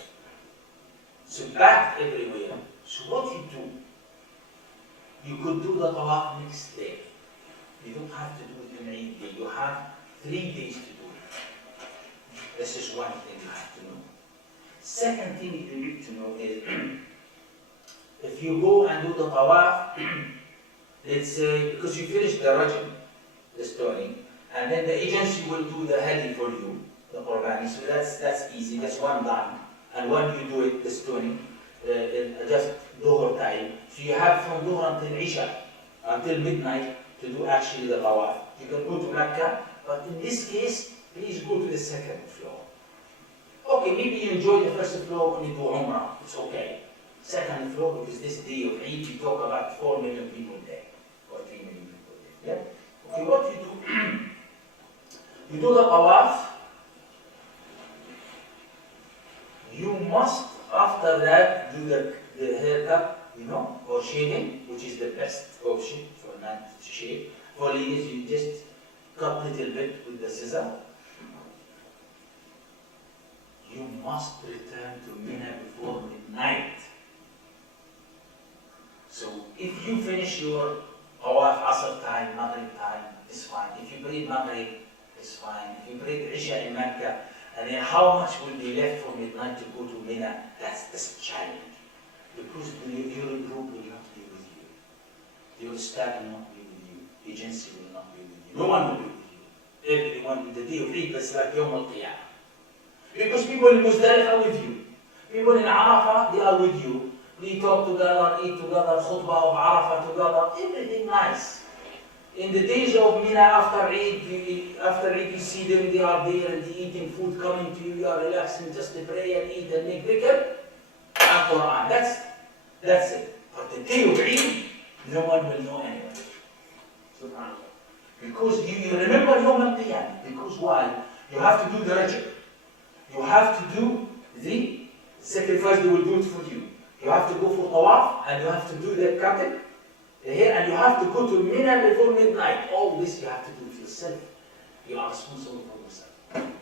So packed everywhere. So what you do, you could do the tawaf next day. You don't have to do it in Eid day. You have 3 days to do it. This is one thing you have to know. Second thing you need to know is, if you go and do the tawaf, let's say, because you finish the rajm, the stoning, and then the agency will do the hadi for you, the qurbani. So that's easy. That's one done. And when you do it, the stoning. just Dhuhr time. So you have from Dhuhr until Isha, until midnight to do actually the tawaf. You can go to Mecca, but in this case, please go to the second floor. Okay, maybe you enjoy the first floor when you do Umrah, it's okay. Second floor, because this day of Eid, we talk about 4 million people there, or 3 million people there. Yeah? Okay, what you do, you do the tawaf, you must, after that, do the haircut, or shaving, which is the best option for a man to shave. For ladies, you just cut a little bit with the scissor. You must return to Mina before midnight. So if you finish your tawaf Asr time, Maghrib time, it's fine. If you pray Maghrib, it's fine. If you pray Isha in Mecca, and then how much will be left for midnight to go to Mina? That's the challenge. Because your group will not be with you. Your staff will not be with you. Agency will not be with you. No one will be with you. Everyone, the day of Eid, it's like Yawm al-Qiyamah. Because people in Muzdalifah are with you. People in Arafah, they are with you. We talk together, eat together, khutbah of Arafah together, everything nice. In the days of Mina after Eid, you see them, they are there and they eating food coming to you, you are relaxing, just to pray and eat and make dhikr and Quran. That's it. But the day of Eid, no one will know anyone. Subhanallah. Because you remember Yawm al-Qiyamah. Because why? You have to do the rajab. You have to do the sacrifice, they will do it for you. You have to go for tawaf, and you have to do the cutting here, and you have to go to Mina before midnight. All this you have to do it yourself. You are responsible for yourself.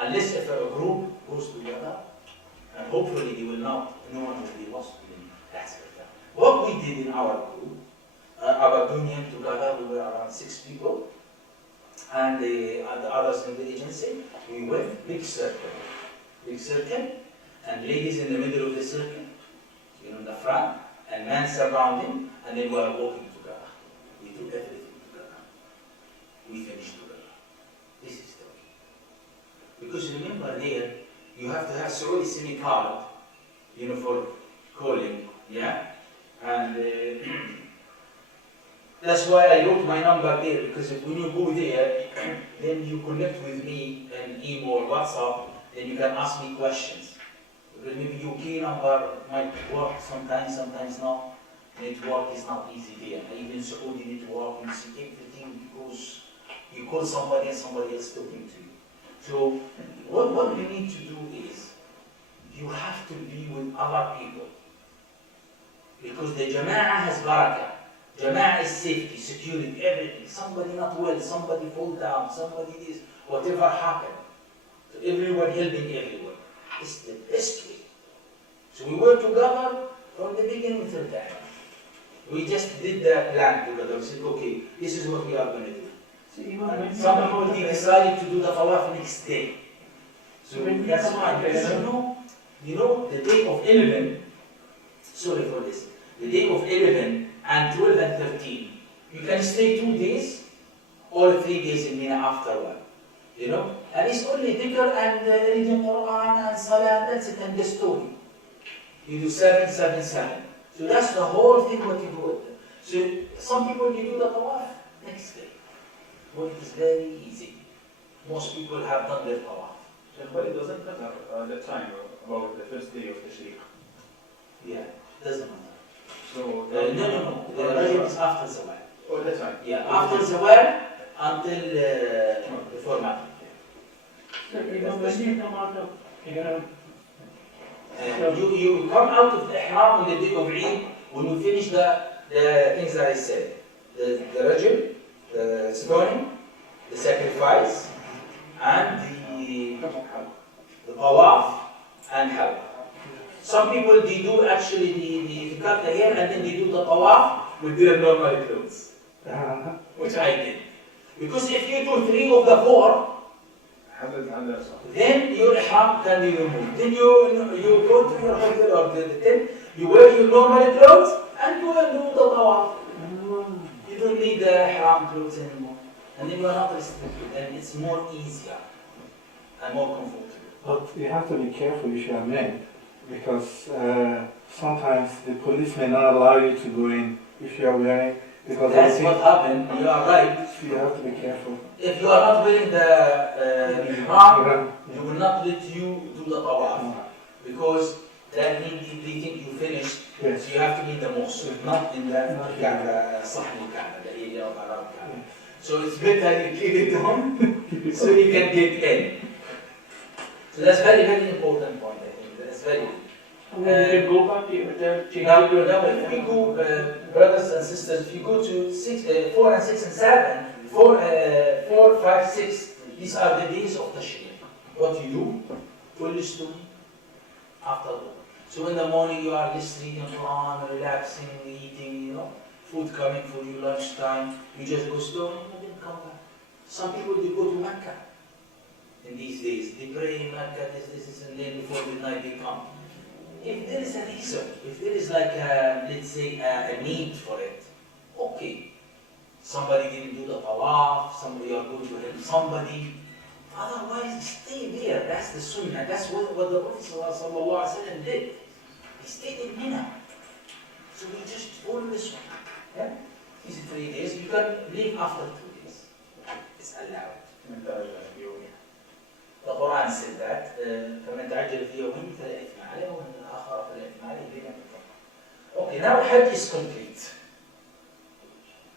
Unless if a group goes together, and hopefully they will not, no one will be lost within that sector. What we did in our group, our union together, we were around 6 people, and the others in the agency, we went big circle, and ladies in the middle of the circle, in the front, and men surrounding, and then we are walking together. We do everything together. We finish together. This is the way. Because remember there, you have to have Saudi SIM card, for calling, yeah? And that's why I wrote my number there, because when you go there, then you connect with me and email or WhatsApp, then you can ask me questions. Because maybe UK number might work sometimes, sometimes not. Network is not easy there. Even Saudi network, you see everything because you call somebody and somebody else talking to you. So what you need to do is, you have to be with other people. Because the Jama'ah has barakah. Jama'ah is safety, security, everything. Somebody not well, somebody fall down, somebody this, whatever happened. So everyone helping everyone. It's the best way. So we work together from the beginning till the end. We just did the plan together. We said, okay, this is what we are going to do. So even And when some people they decided to do the tawaf next day. So when we that's come fine. out Because there, you know, the day of 11, sorry for this, the day of 11 and 12 and 13, you can stay 2 days or 3 days in Mina afterward. And it's only dhikr and reading Quran and salah, and that's it, and the story. You do 7, 7, 7. So that's the whole thing what you do. So some people you do the tawaf next day. Well, it is very easy. Most people have done their tawaf. But it doesn't matter the time about the first day of the Sheikh. Yeah, doesn't matter. So No. The Rajab is after Zawal. Oh, that's fine. Yeah, after Zawal until before Maghrib. so even when you come out of Ihram, You come out of the Ihram on the day of Eid when you finish the things that I said. The Rajab, the stoning, the sacrifice, and the tawaf and Hajj. Some people they do actually they cut the hair and then they do the tawaf with their normal clothes, which I did. Because if you do 3 of the 4, then your ihram can be removed. Then you go to your hotel or the tent, you wear your normal clothes and go and do the tawaf. You don't need the ihram clothes anymore. And then you are not restricted, and it's more easier and more comfortable. But you have to be careful, you should have men, because sometimes the police may not allow you to go in if you are wearing, because they That's think what happened. You are right. you have to be careful. If you are not wearing the ihram, you will not let you do the tawaf because that means they think you finished. Yes. So you have to be in the mosque, not in the Kaaba, Sahni Kaaba, the area of Arab Kaaba. So it's better you keep it on so you can get in. So that's very, very important point, I think. That's very And then you can go back to your hotel, change now, it to now if we go, brothers and sisters, if you go to 4 and 6 and 7, 4, 5, 6, these are the days of Tashriq. What you do, full story, after work. So in the morning you are just reading Quran, relaxing, eating, food coming for you, lunchtime, you just go slowly and then come back. Some people, they go to Mecca in these days. They pray in Mecca, this, and then before midnight they come. If there is a reason, if there is like let's say a need for it, okay. Somebody didn't do the tawaf, somebody are going to help somebody. Otherwise, stay there. That's the sunnah. That's what the Prophet ﷺ did. He stayed in Mina. So we just follow this one. Yeah? These 3 days, you can leave after 2 days. It's allowed. The Quran said that فمن تعجل في يومين فلا إثم عليه ومن آخر فلا إثم عليه بين Okay, now Hajj is complete.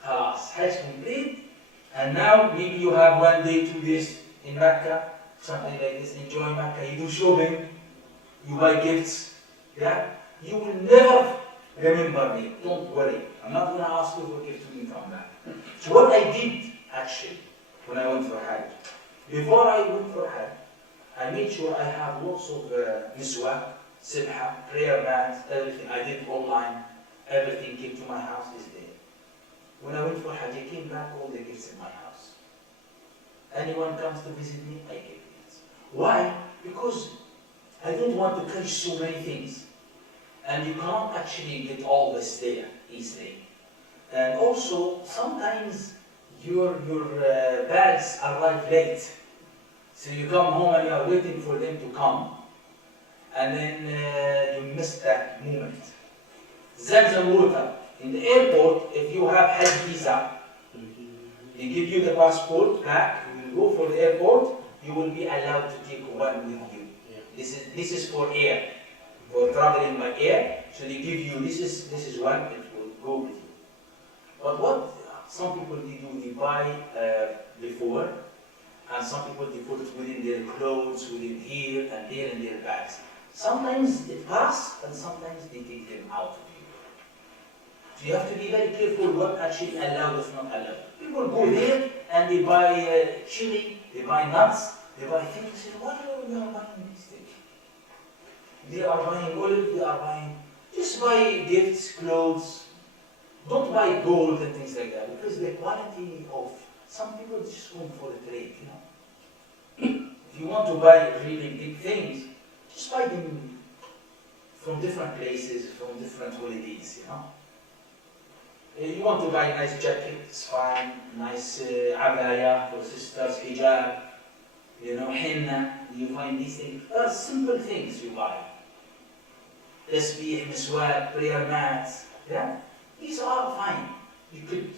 خلاص, Hajj complete, and now maybe you have 1 day, 2 days in Mecca, something like this. Enjoy Mecca. You do shopping, you buy gifts. Yeah, you will never remember me. Don't worry. I'm not going to ask you for a gift when you come back. So what I did actually when I went for Hajj. Before I went for Hajj, I made sure I have lots of miswak, sibha, prayer mats, everything. I did online. Everything came to my house is there. When I went for Hajj, I came back, all the gifts in my house. Anyone comes to visit me, I give gifts. Why? Because I don't want to carry so many things. And you can't actually get all this there easily. And also, sometimes your bags arrive late. So you come home and you are waiting for them to come, and then you miss that moment. Zamzam water. In the airport, if you have Hajj visa, they give you the passport back, you will go for the airport, you will be allowed to take one with you. This is for air, for traveling by air. So they give you, this is one, it will go with you. But what some people they do, they buy before, and some people they put it within their clothes, within here and there in their bags. Sometimes it passes, and sometimes they take them out of you. So you have to be very careful what actually allowed, what's not allowed. People go there and they buy chili, they buy nuts, they buy things. They say, why are you buying these things? They are buying olive, they are buying, just buy gifts, clothes. Don't buy gold and things like that, because the quality of some people just going for the trade, If you want to buy really big things, just buy them from different places, from different holidays, You want to buy a nice jacket, it's fine. Nice abaya for sisters, hijab, henna. You find these things. There are simple things you buy. Tasbih, miswak, prayer mats, These are fine. You could.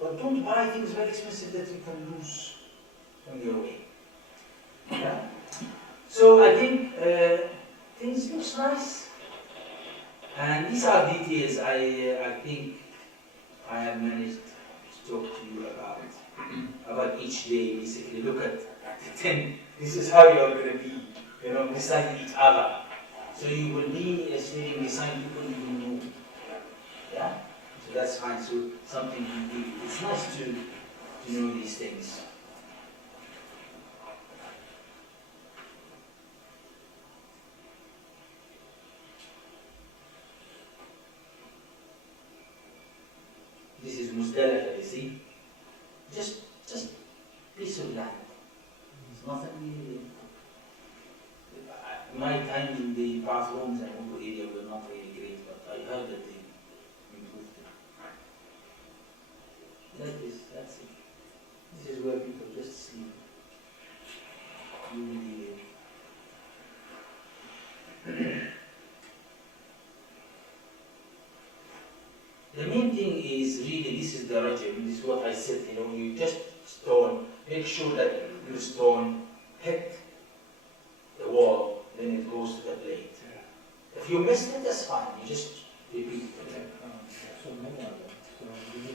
But don't buy things very expensive that you can lose on your way. So I think things looks nice. And these are details I think I have managed to talk to you about each day. Basically, look at the 10. This is how you are going to be, beside each other. So you will be sitting beside people you know. Yeah? So that's fine. So something, it's nice to know these things. This is Muzdalifah, you see? Just piece of land. It's nothing really. My time in the bathrooms and Uber area were not really great, but I heard that they improved it. That's it. This is where people just sleep. The main thing is really, this is the rajim, this is what I said, you just stone, make sure that your stone hit the wall, then it goes to the plate. If you missed it, that's fine, you just repeat it.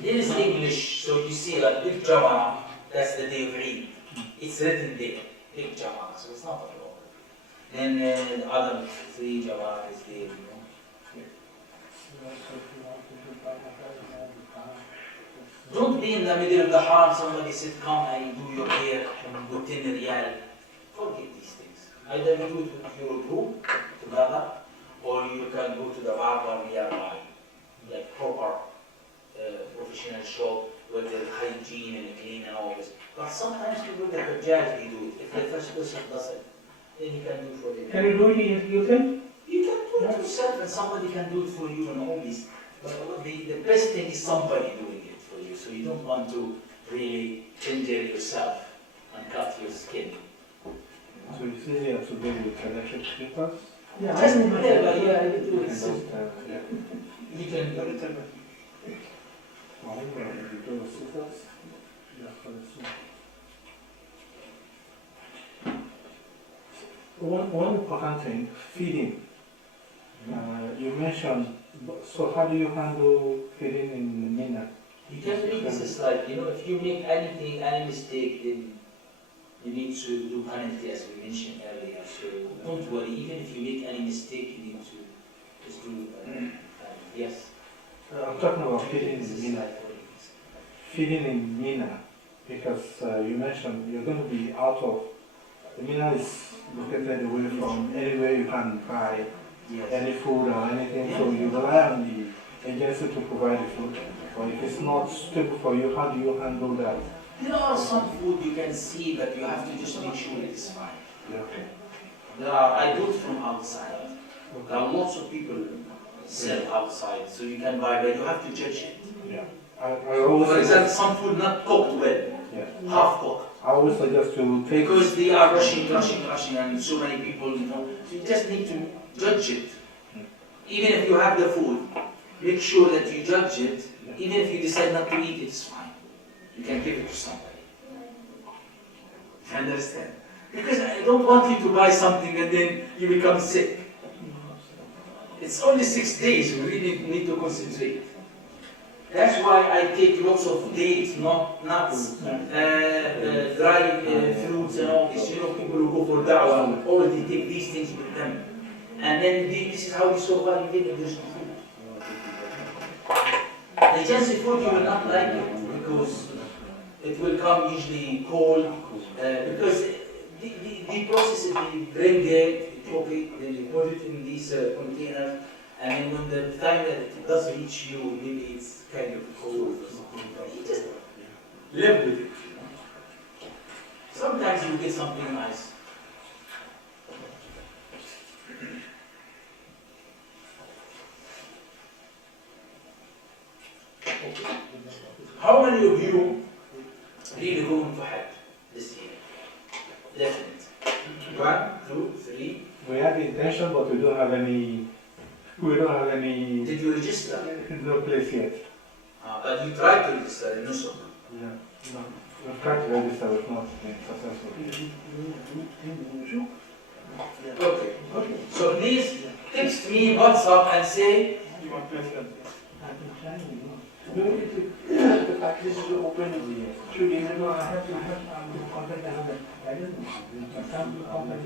Here is English, so you see like big Jama, that's the day of Eid. It's written there, big Jama, so it's not a problem. Then the other 3 Jama is there, Don't be in the middle of the haram, somebody said, come and do your hair with 10 riyal. Forget these things. Either you do it with your group together, or you can go to the barber nearby, like proper professional shop with the hygiene and clean and all this. But sometimes people, the Hajjaj, they do it. If the first person does it, then you can do it for them. Can you do it yourself? You can do it yourself and somebody can do it for you and all this. But the best thing is somebody doing it for you. So you don't want to really injure yourself and cut your skin. So it's easier to do with electric clippers? Yeah, Just I whatever, yeah, you do And it. just, yeah. You can do it. Well, you do with scissors, yeah, for the soup. One important thing, feeding. You mentioned, so how do you handle feeding in Mina? You can read this is like, if you make anything, any mistake, then you need to do penalty as we mentioned earlier. So don't worry, even if you make any mistake, you need to just do yes. I'm talking about feeding This in is Mina. like what it is. Feeding in Mina, because you mentioned you're going to be out of, Mina is located away from anywhere you can buy Yes. any food or anything, so you rely on the agency to provide the food. Or if it's not suitable for you, how do you handle that? There are some food you can see, but you have to just make sure it is fine. Yeah. I do it from outside. There are lots of people sell outside, so you can buy, but you have to judge it. Yeah. I always For example, suggest, some food not cooked well, yeah. half cooked. I always suggest to take, Because they are rushing, and so many people, so you just need to judge it. Even if you have the food, make sure that you judge it. Even if you decide not to eat it, it's fine. You can give it to somebody. You understand? Because I don't want you to buy something and then you become sick. It's only 6 days, we really need to concentrate. That's why I take lots of dates, nuts, dry fruits and all this. People who go for da'wah already take these things with them. And then this is how they survive in there's no food. The Jansi food you will not like it because it will come usually cold. Because the process is they bring it, they cook it, then they put it in these containers. And then when the time that it does reach you, maybe it's kind of cold or something. You just live with it. Sometimes you get something nice. How many of you really going to Hajj this year? Definite. 1, 2, 3. we have the intention, but we don't have any Did you register? no place yet. But you tried to register in Nusuk. Yeah. No. We've tried to register, we've not been successful. Okay. So please text me WhatsApp and say, You want to play The practice is open 3 days ago. I have to contact another. I don't know. Some contact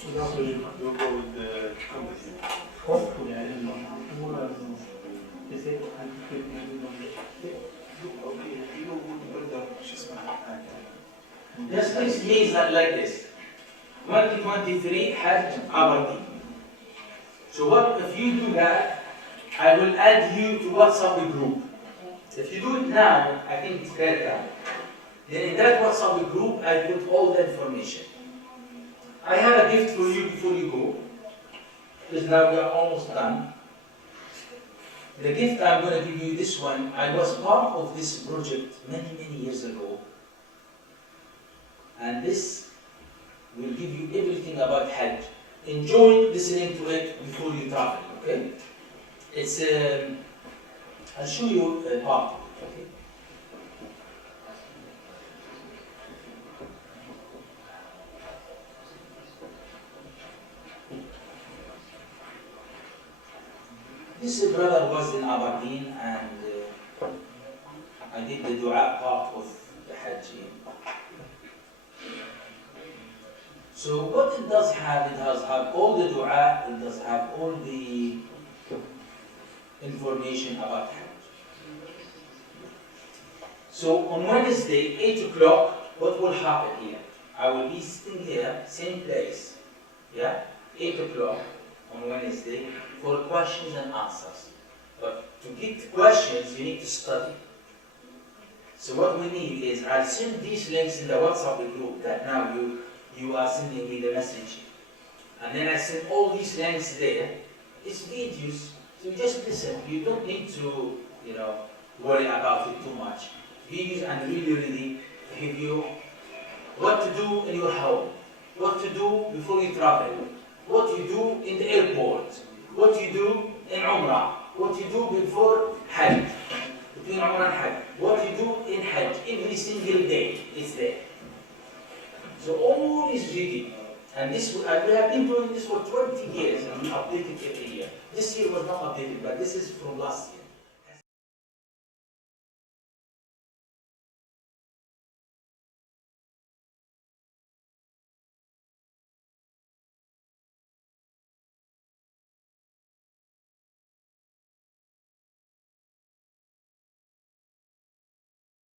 You'll go with the company. hopefully, I don't know. Tomorrow, they say, I'm Okay, you will build up, she's fine. just text me like this. 2023 Hajj Abadi. So what if you do that, I will add you to WhatsApp group. If you do it now, I think it's better. Then in that WhatsApp group, I put all the information. I have a gift for you before you go, because now we are almost done. The gift I'm going to give you this one, I was part of this project many, many years ago. And this will give you everything about Hajj. Enjoy listening to it before you travel, okay? It's, I'll show you a part. Okay? This brother was in Aberdeen, and I did the dua part of the Hajj. So what it does have, it does have all the dua, it does have all the information about Hajj. So on Wednesday, 8 o'clock, what will happen here? I will be sitting here, same place, yeah? 8 o'clock on Wednesday for questions and answers. But to get questions, you need to study. So what we need is, I'll send these links in the WhatsApp group that now you are sending me the message. And then I send all these links there. It's videos, so you just listen. You don't need to, worry about it too much. Videos and really give you what to do in your home, what to do before you travel, what you do in the airport, what you do in Umrah, what you do before Hajj, between Umrah and Hajj, what you do in Hajj, every single day is there. So all is reading. And this, we have been doing this for 20 years and we update it every year. This year was not updated, but this is from last year.